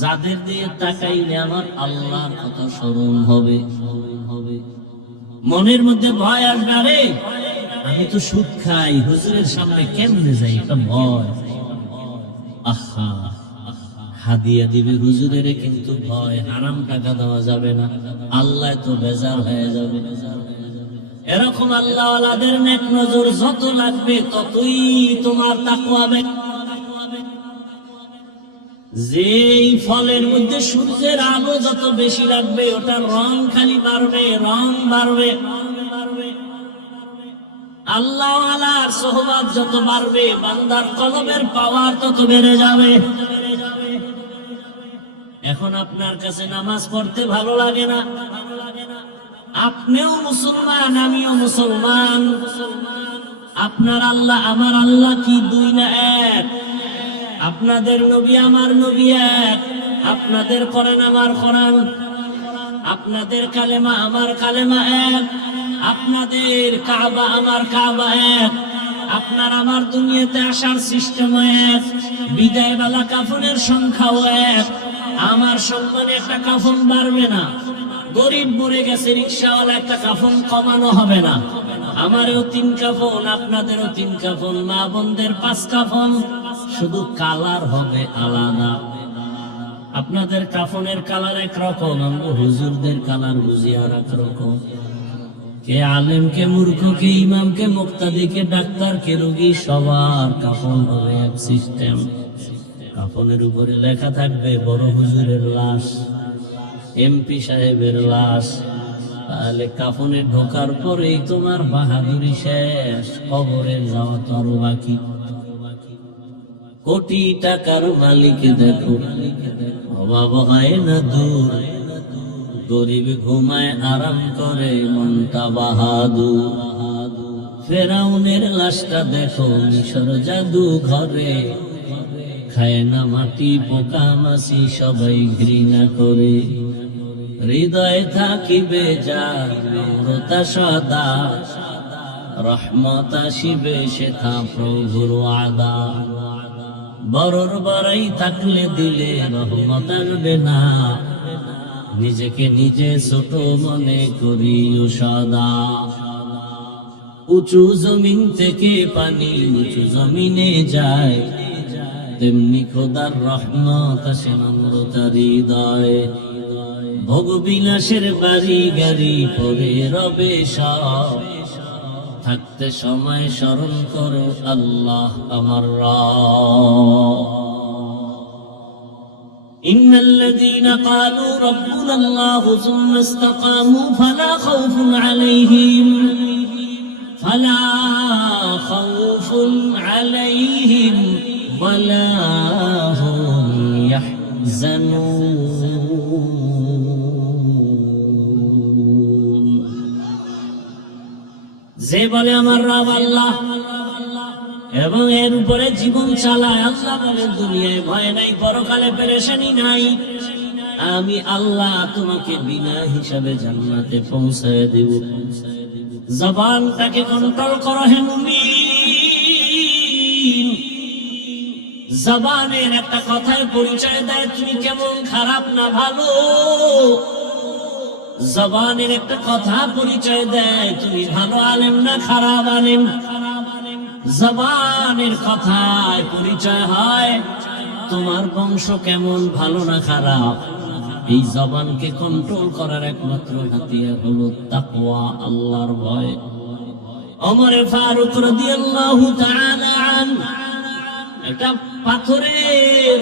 যাদের দিয়ে তাকাইলে আমার আল্লাহর কথা স্মরণ হবে। মনের মধ্যে ভয় আসবে, আরে আমি তো সুদ খাই, হুজুরের সামনে কেমনে যাই, এটা ভয়। আহা, হাদিয়া দিবে হুজুরের, কিন্তু ভয়, হারাম টাকা দেওয়া যাবে না, আল্লাহ তো বেজার হয়ে যাবে। এরকম আল্লাহ ওয়ালাদের নেক নজর যত লাগবে, ততই তোমার তাকওয়া বেড়ে। যেই ফলের মধ্যে সূর্যের আলো যত বেশি লাগবে, ওটার রং খালি বাড়বে, রং বাড়বে। আল্লাহ ওয়ালার সোহবত যত বাড়বে, বান্দার কলবের পাওয়ার তত বেড়ে যাবে। এখন আপনার কাছে নামাজ পড়তে ভালো লাগে না, আপনিও মুসলমান, আমিও মুসলমান। আপনার আল্লাহ আমার আল্লাহ কি দুই না এক? আপনাদের নবী আমার নবী এক, আপনাদের কোরআন আমার কোরআন, আপনাদের কালেমা আমার কালেমা এক, আপনাদের কাবা আমার কাবা এক, আপনার আমার দুনিয়াতে আসার সিস্টেম এক, বিদায় বেলা কাফনের সংখ্যাও এক। আমার সম্মানে একটা কাফন বাড়বে না, গরিব মরে গেছে রিকশাওয়ালা একটা কাফন কমানো হবে না। আমারও 3 কাফন, আপনাদেরও 3 কাফন, মা বোনদের 5 কাফন, শুধু কালার হবে আলাদা। আপনাদের কাফনের কালার একরকম, আমরা হুজুরদের কালার বুঝি আর একরকম। কে আলেম, কে মূর্খ, কে ইমাম, কে মুক্তাদি, কে ডাক্তার, কে রোগী, সবার কাফন হবে এক সিস্টেম। কাফনের উপরে লেখা থাকবে বড় হুজুরের লাশ, এমপি সাহেবের লাশ। তাহলে কাফনে ঢোকার পরেই তোমার বাহাদুরি শেষ, কবরে যাওয়া তো আরো বাকি। কোটি টাকার মালিক দেখো, অভাব হয় না দূর, গরিব ঘুমায় আরাম করে মনটা বাহাদুর। ফেরাউনের লাশটা দেখো মিশর জাদু ঘরে, খায় না মাটি পোকা মাছি, সবাই ঘৃণা করে। হৃদয় থাকিবে যার নম্রতা সদা, রহমত আসিবে সেথা প্রভুর ওয়াদা। বড়র বড়াই থাকলে দিলে রহমত আসবে না, নিজেকে নিজে ছোট মনে করিও সদা। উঁচু জমিন থেকে পানি নিচু জমিনে যায়, তেমনি খোদার রহমত আসে নম্রতার হৃদয়ে। ভোগ বিলাসের বাড়ি গাড়ি পরে রবে সব, থাকতে সময় স্মরণ করো আল্লাহ আমার রব। ইন্নাল্লাযীনা ক্বালু রাব্বুনাল্লাহু সুম্মা ইসতাকামু ফালা খাউফুন আলাইহিম ওয়ালা হুম ইয়াহজানুন। যে বলে আমার রব আল্লাহ এবং এর উপরে জীবন চালায়, আল্লাহ বলেন দুনিয়ায় ভয় নাই, পরকালে পেরেশানি নাই, আমি আল্লাহ তোমাকে বিনা হিসাবে জান্নাতে পৌঁছায় দেব। জবানটাকে কন্ট্রোল করো হে মুমিন। জবানের একটা কথায় পরিচয় দেয় তুমি কেমন খারাপ না ভালো। জবানের একটা কথা পরিচয় দেয় তুমি ভালো আলেম না খারাপ আলেম। জবানের কথায় পরিচয় হয় তোমার বংশ কেমন ভালো না খারাপ। এই জবানকে কন্ট্রোল করার একমাত্র হাতিয়ার হলো তাকওয়া, আল্লাহর ভয়। ওমর ফারুক রাদিয়াল্লাহু তাআলা আনহু একটা পাথরের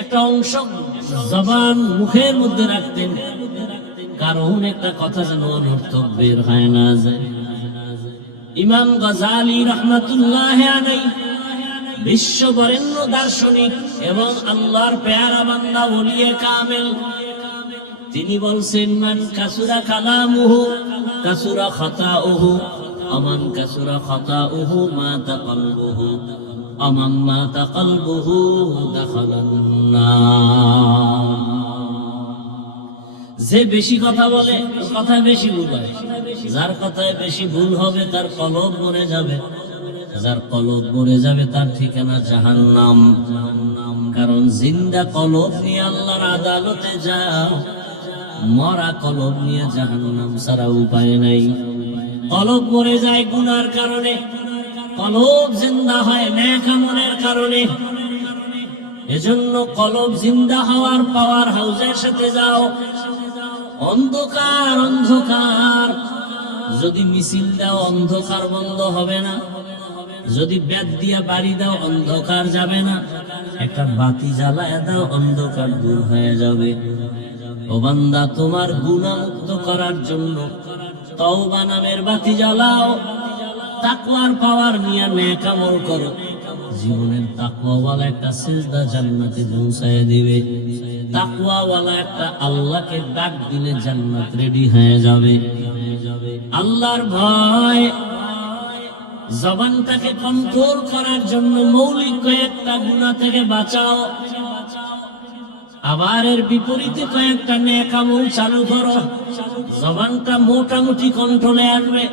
একটা অংশ জবান মুখের মধ্যে রাখতেন, কারণ একটা কথা যেন অনর্থক বের হয় না যায়। ইমাম গাযালী রাহমাতুল্লাহ আলাইহি বিশ্ব বরেণ্য দার্শনিক এবং আল্লাহর পেয়ারা বান্দা ওলিয়ে কামেল, তিনি বলছেন মান কাসুরা কালামুহু কাসুরা খাতাউহু আমান কাসুরা খাতাউহু মাতা কলবুহু আমান মাতা কলবুহু দাখালান নার। যে বেশি কথা বলে কথায় বেশি ভুল হয়, যার কথায় বেশি ভুল হবে তার কলব মরে যাবে, যার কলব মরে যাবে তার ঠিকানা জাহান্নাম। কারণ জিন্দা কলব নিয়ে আল্লাহর আদালতে যাও, মরা কলব নিয়ে জাহান্নাম ছাড়া উপায় নাই। কলব মরে যায় গুনার কারণে, কলব জিন্দা হয় নেক আমলের কারণে। এজন্য কলব জিন্দা হওয়ার পাওয়ার হাউসের সাথে যাও। অন্ধকার অন্ধকার যদি মিছিল দাও অন্ধকার বন্ধ হবে না, যদি বেত দিয়া বাড়ি দাও অন্ধকার যাবে না, একটা বাতি জ্বালায় দাও অন্ধকার দূর হয়ে যাবে। ও বান্দা, তোমার গুনাহ মুক্ত করার জন্য তওবা নামের বাতি জ্বালাও, তাকওয়ার পাওয়ার নিয়ে নেক আমল করো। জীবনের তাকওয়াওয়ালা একটা সিজদা জান্নাতে পৌঁছায় দিবে। তাকওয়াওয়ালা একটা আল্লাহকে ডাক দিলে জান্নাত রেডি হয়ে যাবে। আল্লাহর ভয় জবানটাকে কন্ট্রোল করার জন্য মৌলিক কয়েকটা গুনাহ থেকে বাঁচাও, আবার এর বিপরীতে কয়েকটা নেক আমল চালু করো। জবানটা মোটামুটি কন্ট্রোলে আসবে।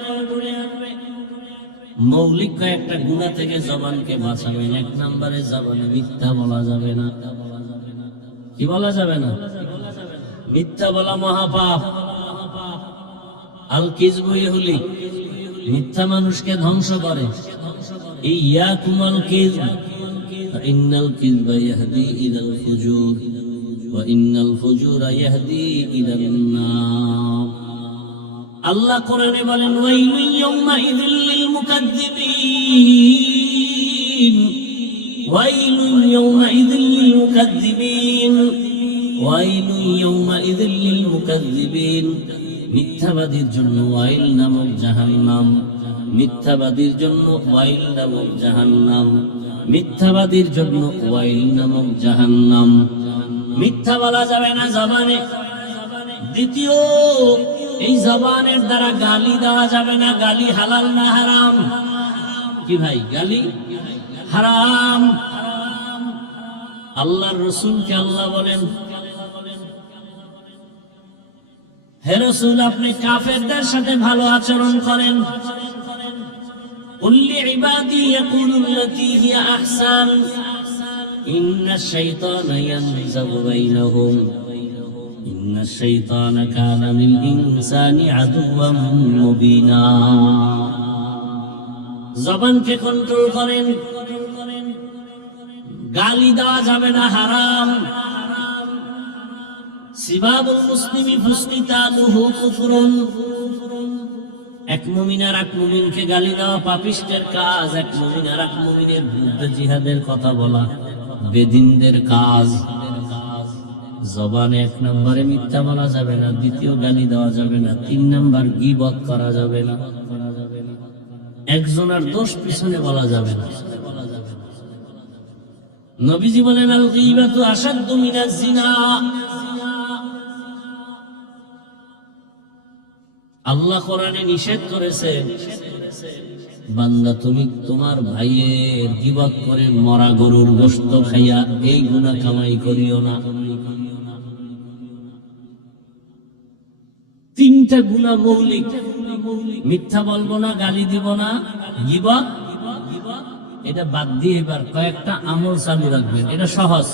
মৌলিক কয়েকটা গুনাহ থেকে জবানকে বাঁচাবেন। এক নম্বরে জবানে মিথ্যা বলা যাবে না। কি বলা যাবে না? মিথ্যা বলা মহাপাপ। আল কিযবু ইহলিক, মিথ্যা মানুষকে ধ্বংস করে। ইয়াকুমুল কিযব ইন্নাল কিযবা ইয়াহদি ইলাল ফুজুর ওয়া ইন্নাল ফুজুরা ইয়াহদি ইলান নার। আল্লাহ কোরআনে বলেন ওয়াইলুন ইয়াউমাইযিল লিল মুকাদ্দিবিন, ওয়াইলুন ইয়াউমাইযিল লিল মুকাদ্দিবিন, ওয়াইলুন ইয়াউমাইযিল লিল মুকাদ্দিবিন। মিথ্যাবাদীর জন্য ওয়াইল নামক জাহান্নাম, মিথ্যাবাদীর জন্য ওয়াইল নামক জাহান্নাম, মিথ্যাবাদীর জন্য ওয়াইল নামক জাহান্নাম। মিথ্যা বলা যাবে না জবানে। দ্বিতীয়, এই জবানের দ্বারা গালি দেওয়া যাবে না। গালি হালাল না হারাম? কি ভাই, গালি হারাম। আল্লাহর রাসূলকে আল্লাহ বলেন, হে রাসূল, আপনি কাফেরদের সাথে ভালো আচরণ করেন। কুল্লি ইবাদি ইয়াকুলুল্লাতী হিয়া আহসান ইন্নাশ শাইতানা ইয়ানজাগু বাইনাহুম ইন্নাশ শাইতানা কানা লিল ইনসানি আদুওয়াম মুবিনা। জবানকে কন্ট্রোল করেন। গালি দেওয়া যাবে না, হারাম। সিবাবুল মুসলিমি ফুসকিতালুহু কুফরুন, এক মুমিন আর এক মুমিনকে গালি দেওয়া পাপিষ্টের কাজ। এক মুমিন আর এক মুমিনের বিরুদ্ধে জিহাদের কথা বলা বেদিনদের কাজ। জবানে 1 নম্বরে মিথ্যা বলা যাবে না, দ্বিতীয় গালি দেওয়া যাবে না, 3 নম্বর গীবত করা যাবে না, একজনের দোষ পিছনে বলা যাবে না। নবীজি বলেন আল গীবাতু আশাদ্দু মিনাজ জিনা। আল্লাহ কোরআনে নিষেধ করেছেন, বান্দা তুমি তোমার ভাইয়ের গীবত করে মরা গরুর গোশত খাইয়া এই গুনাহ কামাই করিও না। 3টা গুনাহ মৌলিক, মিথ্যা বলবো না, গালি দিব না, গীবত এটা বাদ দিয়ে এবার কয়েকটা আমল চালু রাখবেন। এটা সহজ,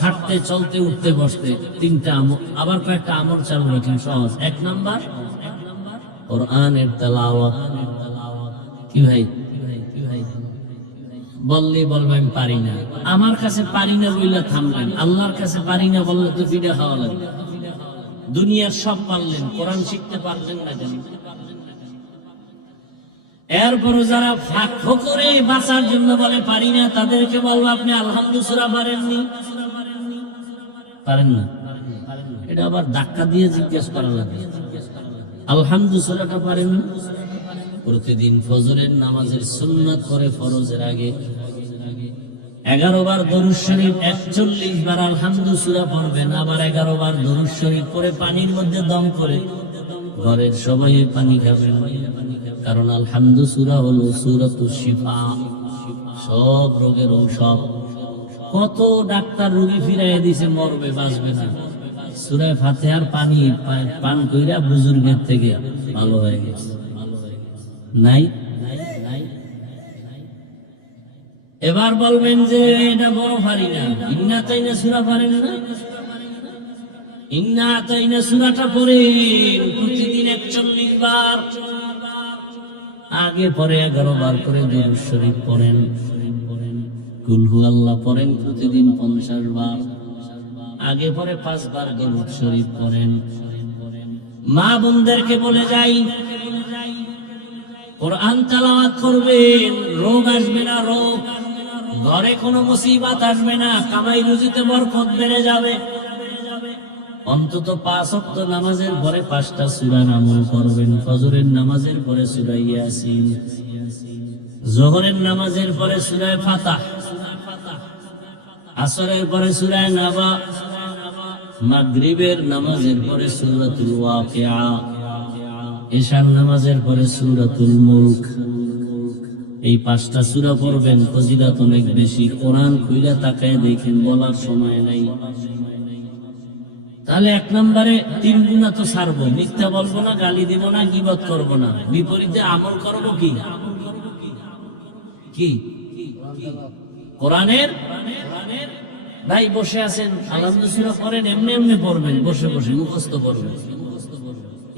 হাঁটতে চলতে উঠতে বসতে 3টা আমল, আবার কয়েকটা আমল চালু রাখেন সহজ। 1 নাম্বার কোরআনের তেলাওয়াত। কি ভাই বললে বলবে আমি পারি না, আমার কাছে পারি না বইলা থামলেন, আল্লাহর কাছে পারি না বললে তো ফিরে খাওয়া লাগবে। দুনিয়ার সব পারলেন, কোরআন শিখতে পারলেন না কেন? এরপরও যারা ফাঁক করে বাঁচার জন্য বলে পারি না, তাদেরকে বলবো আপনি আলহামদুলিল্লাহ সূরা পারেননি, পারেন না, এটা আবার ধাক্কা দিয়ে জিজ্ঞেস করা লাগে। আলহামদুলিল্লাহ সূরাটা পারেন না? প্রতিদিন ফজরের নামাজের সুন্নাত করে ফরজের আগে 11 বার দরুদ শরীফ, 41 বার আলহামদুলিল্লাহ সূরা পড়বেন, আবার 11 বার দরুদ শরীফ পড়ে পানির মধ্যে দম করে ঘরের সবাই পানি খাবেন। কারণ আলহামদুলিল্লাহ সূরা হলো সূরাতুশ শিফা, সব রোগের ঔষধ। কত ডাক্তার রোগী ফিরাইয়া দিছে, মরবে বাঁচবে না, সূরা ফাতিহার পানি পান কইরা বুজুর্গের থেকে ভালো হয়ে গেছে। নাই? এবার বলবেন যে এটা বড় পারি না, ইন্না আতাইনা সূরা পারেন না? ইন্না আতাইনা সূরাটা পড়েন প্রতিদিন 41 বার, আগে পরে 11 বার করে দরুদ শরীফ পড়েন, কুল হুয়াল্লাহ পড়েন প্রতিদিন 50 বার, আগে পরে 5 বার দরুদ শরীফ পড়েন। মা বোনদেরকে বলে যাই, কোরআন তেলাওয়াত করবেন, রোগ আসবে না, রোগ ঘরে কোনো মুসিবত আসবে না, কামাই রুজিতে বরকত বেড়ে যাবে। অন্তত 5 ওয়াক্ত নামাজের পরে 5টা সূরা আমল করবেন। ফজরের নামাজের পরে সূরা ইয়াসিন, যোহরের নামাজের পরে সূরা ফাতিহা, আসরের পরে সূরা নাবা, মাগরিবের নামাজের পরে সূরাতুল ওয়াকিয়া, ঈশার নামাজের পরে সূরাতুল মুলক। এই 5টা সূরা পড়বেন, ফজিলত অনেক বেশি। কোরআন খুইলা তাকায় দেখেন, বলার সময় নাই। তাহলে 1 নম্বরে 3 গুনাহ তো ছাড়বো, মিথ্যা বলবো না, গালি দিব না, গীবত করব না। বিপরীতে আমল করব কি? কি? কোরআনের। ভাই বসে আছেন, আলহামদুলিল্লাহ সূরা পড়েন, এমনি এমনি পড়বেন, বসে বসে মুখস্থ করবেন।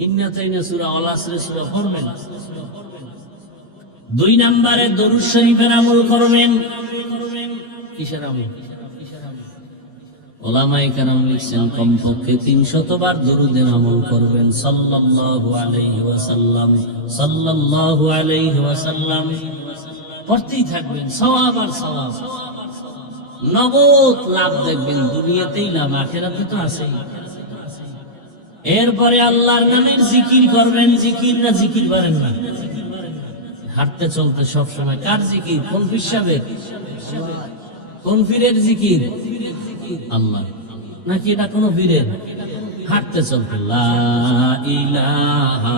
ইন্না আতাইনা সূরা, আল আসর সূরা পড়বেন। 2 নম্বরে দরুদ শরীফের আমল করবেন। কিসের আমল? উলামায়ে কেরাম লিখছেন কমপক্ষে 300 বার দরুদের আমল করবেন। সাল্লাল্লাহু আলাইহি ওয়াসাল্লাম, সাল্লাল্লাহু আলাইহি ওয়াসাল্লাম পড়তেই থাকবেন, সওয়াব আর সওয়াব, নগদ লাভ দেখবেন। দুনিয়াতেই লাভ, আখিরাতে তো আছেই। এরপরে আল্লাহর নামের জিকির করবেন। জিকির না, জিকির পারেন না? হাঁটতে চলতে সব সময় কার জিকির? কোন পীর সাহেবের? কোন পীরের জিকির? আল্লাহ। নাকি এটা কোন পীরের? হাঁটতে চলতে লা ইলাহা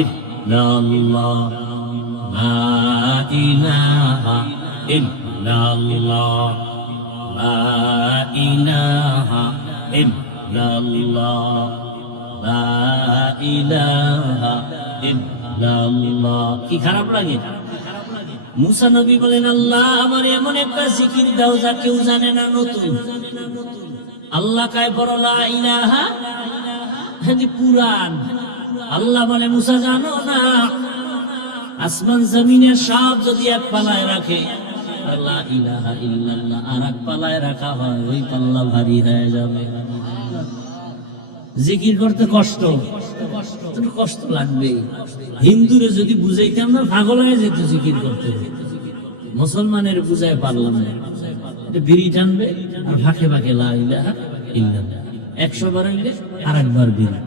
ইল্লাল্লাহ, লা ইলাহা ইল্লাল্লাহ, লা ইলাহা ইল্লাল্লাহ, লা ইলাহা ইল্লাল্লাহ। কি খারাপ লাগে? মুসা নবী বলেন, আল্লাহ আমার এমন একটা জিকির দাও যা কেউ জানে না, নতুন। আল্লাহ কায় বড় লা ইলাহা, এটি পুরান। আল্লাহ বলে, মুসা জানো না, আসমান জমিনের সব যদি এক পালায় রাখে, লা ইলাহা ইল্লাল্লাহ আর এক পালায় রাখা হয়, ওই পাল্লা ভারী হয়ে যাবে। জিকির করতে কষ্ট, কষ্ট লাগবে। হিন্দুরে যদি বুঝাইতাম না, পাগল হয়ে যেত জিকির করতে। মুসলমানের বুঝাই পারলাম না, বিড়ি টানবে আর ফাঁকে ফাঁকে লা ইলাহা ইল্লাল্লাহ। 100 বার হইলে আর একবার বিড়ি,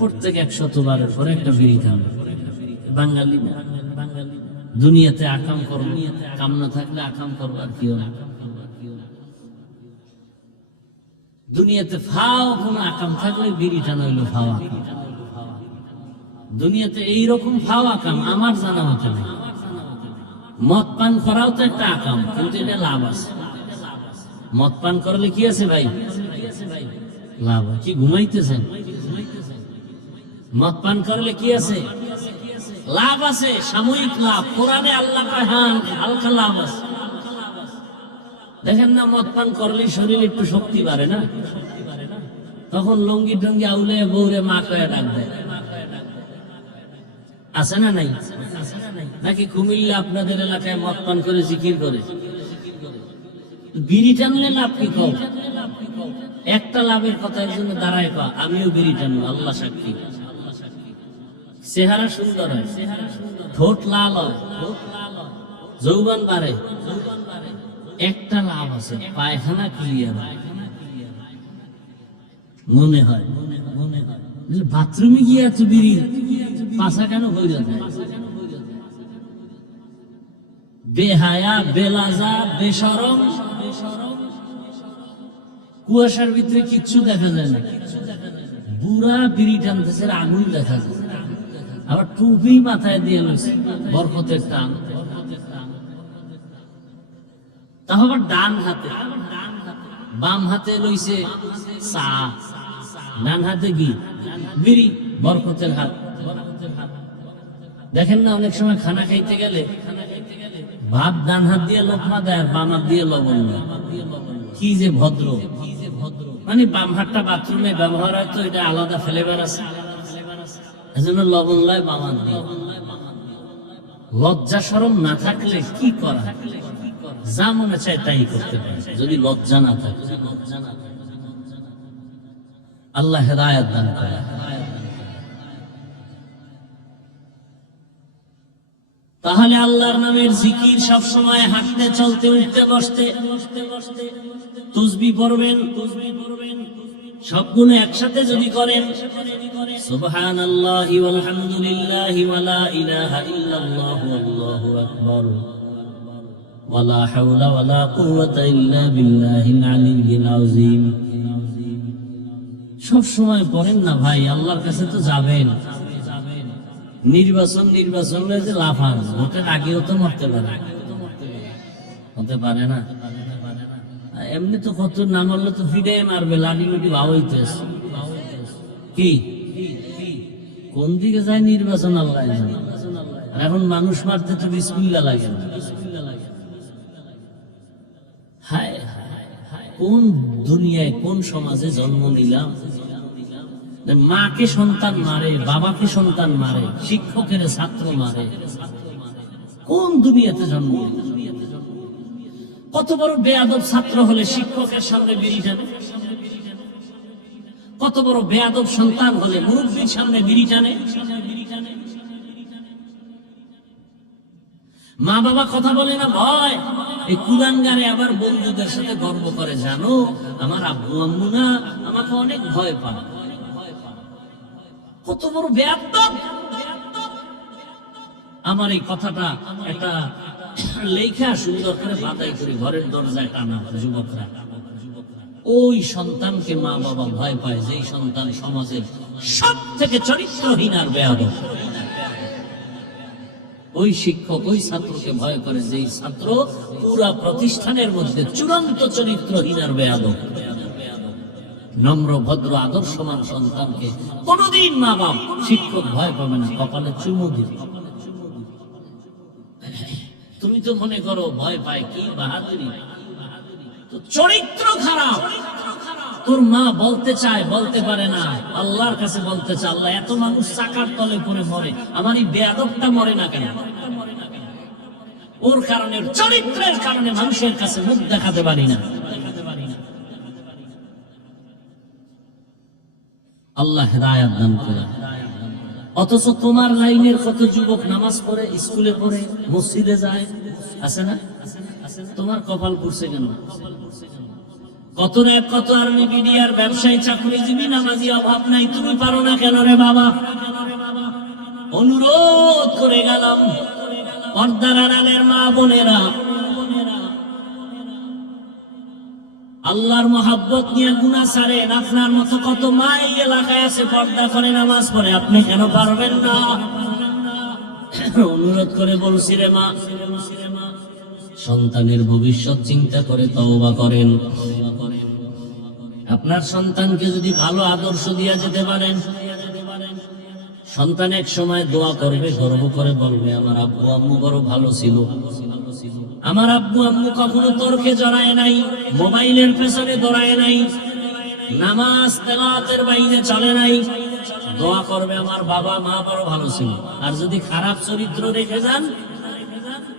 প্রত্যেক 100 বারের পরে একটা বিড়ি খাবে। বাঙালি না, দুনিয়াতে আকাম করবো, কাম না থাকলে আকাম করবো আর কি হবে? দুনিয়াতে ফাও কোন আকাম থাকলে বিড়ি টানা হইলো ফাও আকাম। দুনিয়াতে এইরকম ফাও আকাম আমার জানা মতো নেই। মদ পান করাও তো একটা আকাম, কিন্তু এটা লাভ আছে। মদ পান করলে কি আছে ভাই? লাভ। কি ঘুমাইতেছেন? মদ পান করলে কি আছে? লাভ আছে, সাময়িক লাভ। কোরআনে আল্লাহ কয় হ্যাঁ হালকা লাভ আছে। দেখেন না, মদ পান করলে শরীরে একটু শক্তি বাড়ে না? তখন লঙ্গি টঙ্গি আউলে বউরে মা কয়ে ডাক দেয়, আছে না নাই? নাকি কুমিল্লা আপনাদের এলাকায় মদ পান করে জিকির করে? বিড়ি টানলে লাভ কি কও? একটা লাভের কথা এর জন্য দাঁড়ায় পা, আমিও বিড়ি টানবো, আল্লাহ সাক্ষী। চেহারা সুন্দর হয়, ঠোঁট লাল হয়, যৌবন বাড়ে। একটা লাভ আছে, পায়খানা ক্লিয়ার হয়। মনে হয় বাথরুমে গিয়ে এত বিড়ি পাশা কেন হয়ে যাবে? বেহায়া, বেলাজা, বেশরম, কুয়াশার ভিতরে কিচ্ছু দেখা যায় না। বুড়া বিড়ি টানতেছে, আগুন দেখা যায়। আবার টুপি মাথায় দিয়ে লইছে, বরকতের টান। তাও আবার ডান হাতে, বাম হাতে লইছে চা, ডান হাতে কি? বিড়ি, বরকতের হাত। দেখেন না, অনেক সময় খানা খাইতে গেলে ভাত ডান হাত দিয়ে লোকমা দেয় আর বাম হাত দিয়ে লবণ দেয়। কি যে ভদ্র! মানে বাম হাতটা বাথরুমে ব্যবহার হয়, তো এটা আলাদা ফ্লেভার আছে, এজন্য লবণ লয় বাম হাত দিয়ে। লজ্জা শরম না থাকলে কি করা? যা মনে চায় তাই করতে পারে, যদি লজ্জা না থাকে। আল্লাহ হেদায়েত দান করে। তাহলে আল্লাহর নামের জিকির সব সময় হাঁটতে, চলতে, উঠতে, বসতে, তাসবিহ পড়বেন। সবগুলো একসাথে যদি করেন, সুবহানাল্লাহি ওয়াল হামদুলিল্লাহি ওয়া লা ইলাহা ইল্লাল্লাহু আল্লাহু আকবার ওয়া লা হাওলা ওয়া লা কুওয়াতা ইল্লা বিল্লাহিল আলিয়্যিল আযীম। সব সময় পড়েন না ভাই, আল্লাহর কাছে তো যাবেন। নির্বাচন যে লাফান, ভোটের আগেও তো মরতে পারে, হতে পারে না? এমনি তো কত না মরলে তো ফিরে মারবে, লাঠি লুটি ভাবাইতেছে। কি কোন দিকে যায় নির্বাচন আল্লাহ জানে। এখন মানুষ মারতে তো বিসমিল্লাহ লাগে না। হায় কোন দুনিয়ায়, কোন সমাজে জন্ম নিলাম? মাকে সন্তান মারে, বাবাকে সন্তান মারে, শিক্ষকের ছাত্র মারে। কোন দুনিয়াতে জন্ম? কত বড় বেয়াদব ছাত্র হলে শিক্ষকের সামনে বিড়ি টানে? কত বড় বেয়াদব সন্তান হলে মুরব্বীর সামনে বিড়ি টানে? মা বাবা কথা বলে না ভয়? এই কুলাঙ্গারে আবার বন্ধুদের সাথে গর্ব করে, জানো আমার আব্বু আম্মু না আমাকে অনেক ভয় পায়। কত বড় বেয়াদব! আমার এই কথাটা একটা লেখা সুন্দর করে বাঁধাই করে ঘরের দরজায় টানা যুবকরা। ওই সন্তানকে মা বাবা ভয় পায়, যেই সন্তান সমাজের সব থেকে চরিত্রহীন আর বেয়াদব। ওই শিক্ষক ওই ছাত্রকে ভয় করে, যেই ছাত্র পুরা প্রতিষ্ঠানের মধ্যে চূড়ান্ত চরিত্রহীন আর বেয়াদব। নম্র, ভদ্র, আদর্শমান সন্তানকে কোনদিন মা বাপ, শিক্ষক ভয় পাবে না, কপালে চুমু দিবে। তুমি তো মনে করো ভয় পায়, কি বাহাদুরি! তো চরিত্র খারাপ। তোর মা বলতে চায়, বলতে পারে না, আল্লাহর কাছে বলতে চায়, আল্লাহ এত মানুষ চাকার তলে পড়ে মরে, আমার এই বেয়াদবটা মরে না কেন? ওর কারণে, চরিত্রের কারণে মানুষের কাছে মুখ দেখাতে পারি না। আল্লাহ হেদায়েত দান করে। অথচ তোমার লাইনের কত যুবক নামাজ পড়ে, স্কুলে পড়ে, মসজিদে যায়, আছে না? তোমার কপাল পুড়ছে কেন? কত র্যাব, কত আর্মি, বিডিআর, ব্যবসায়ী, চাকরিজীবী, নামাজি, অভাব নাই। তুমি পারো না কেন রে বাবা? অনুরোধ করে গেলাম, পর্দার আড়ালের মা বোনেরা, আল্লাহর মহাব্বত নিয়ে গুনাহ ছাড়েন। আপনার মতো কত মা এই এলাকায় আছে, পর্দা করে নামাজ পড়ে, আপনি কেন পারবেন না? অনুরোধ করে বলছি রে মা, সন্তানের ভবিষ্যৎ চিন্তা করে তওবা করেন। আপনার সন্তানকে যদি ভালো আদর্শ দিয়া যেতে পারেন, সন্তান এক সময় দোয়া করবে, গর্ব করে বলবে আমার আব্বু আম্মু বড় ভালো ছিল, আমার আব্বু আম্মু কখনো তর্কে জড়ায় নাই, মোবাইলের পেছনে দৌড়ায় নাই, নামাজ তেলাওয়াতের বাইরে চলে নাই। দোয়া করবে আমার বাবা মা বড় ভালো ছিল। আর যদি খারাপ চরিত্র রেখে যান,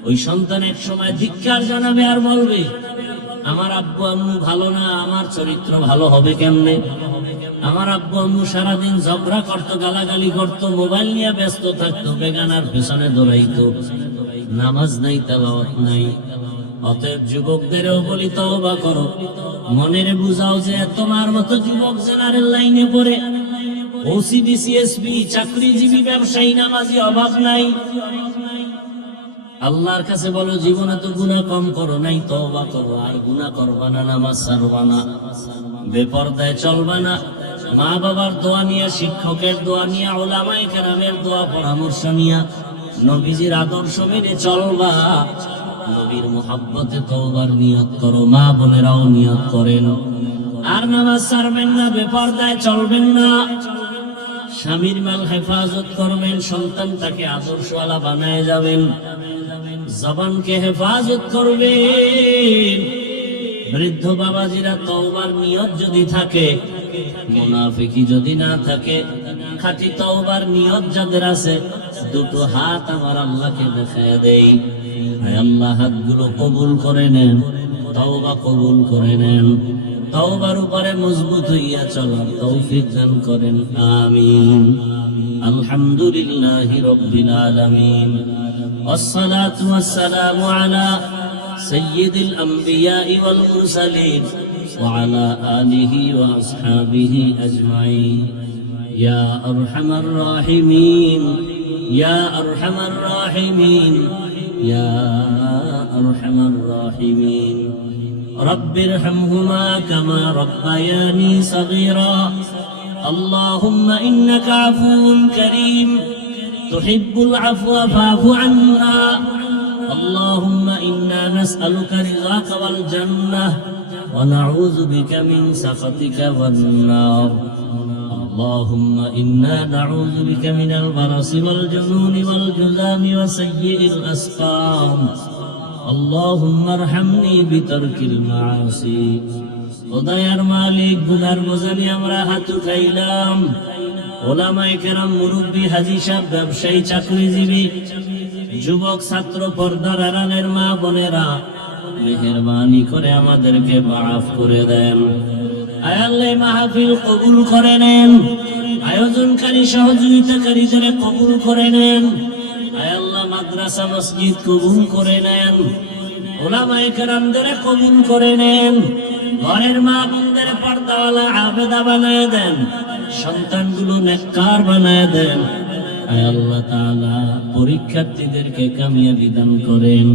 ওই সন্তান এক সময় ধিক্কার জানাবে আর বলবে আমার আব্বু আম্মু ভালো না, আমার চরিত্র ভালো হবে কেমনে? আমার আব্বু আম্মু সারাদিন ঝগড়া করতো, গালাগালি করতো, মোবাইল নিয়ে ব্যস্ত থাকতো, বেগানার পেছনে দৌড়াইতো, নামাজ নাই, তেলাওয়াত নাই। অতএব যুবকদেরও বলি তওবা করো, মনের বুঝাও যে তোমার মতো যুবক জেনারেল লাইনে পড়ে ওসি, বিসিএসপি, চাকরিজীবী, ব্যবসায়ী, নামাজি অভাব নাই। আল্লাহর কাছে বলো জীবনে তো গুনাহ কম করো নাই, তওবা করো, আর গুনাহ করবা না, নামাজ ছাড়বা না, বেপরদায় চলবা না, মা বাবার দোয়া নিয়ে, শিক্ষকের দোয়া নিয়ে, উলামায়ে কেরামের দোয়া পরামর্শ নিয়ে, নবীজির আদর্শ মেনে চলবা। নবীর মুহাব্বতে তওবার নিয়ত করো, মা বোনেরাও নিয়ত করেন। আর নামাজ ছাড়বেন না, বেপরদায় চলবেন না, স্বামীর মাল হেফাজত করবেন, সন্তানটাকে আদর্শওয়ালা বানায় যাবেন, জবানকে হেফাজত করবেন। বৃদ্ধ বাবাজিরা তওবার নিয়ত যদি থাকে, মুনাফিকি যদি না থাকে, খাঁটি তওবার নিয়ত যাদের আছে, দুটো হাত আমার আল্লাহকে দেখায় দেই, আল্লাহ হাতগুলো কবুল করে নেন, তওবা কবুল করে নেন, তওবার উপরে মজবুত হইয়া চলার তৌফিক দান করেন, আমিন। আলহামদুলিল্লাহি রাব্বিল আলামিন, ওয়াসসালাতু ওয়াসসালামু আলা সাইয়্যিদিল আমবিয়াই ওয়াল মুরসালিন ওয়া আলা আলিহি ওয়া আসহাবিহি আজমাইন। ইয়া আরহামার রাহিমিন, ইয়া আরহামার রাহিমিন, ইয়া আরহামার রাহিমিন। رب ارحمهما كما ربياني صغيرا. اللهم إنك عفو كريم تحب العفو فاعف عنا. اللهم إنا نسألك رضاك والجنة ونعوذ بك من سخطك والنار. اللهم إنا نعوذ بك من البرص والجنون والجذام وسيء الأسقام. اللهم ارحمني بترك المعاصي. খোদায়ার মালিক, গুনার বোঝানি আমরা হাত উঠাইলাম। ওলামায়ে কেরাম, মুরব্বী, হাজী সাহেব, ব্যবসায়ী, চাকরিজীবী, যুবক, ছাত্র, পর্দার আড়ালের মা বোনেরা, মেহেরবানি করে আমাদেরকে মাফ করে দেন। আয় আল্লাহ, মাহফিল কবুল করে নেন, আয়োজনকারী সহযোগিতাকারীদের কবুল করে নেন। আয় আল্লাহ, মাদ্রাসা মসজিদ কবুল করে নেন, ওলামায়ে কেরামদের কবুল করে নেন, ঘরের মা বোনদের পর্দাওয়ালা আবেদা বানায় দেন, সন্তানগুলো নেককার বানায় দেন। আয় আল্লাহ তাআলা, পরীক্ষার্থীদেরকে কামিয়াবি দান করেন।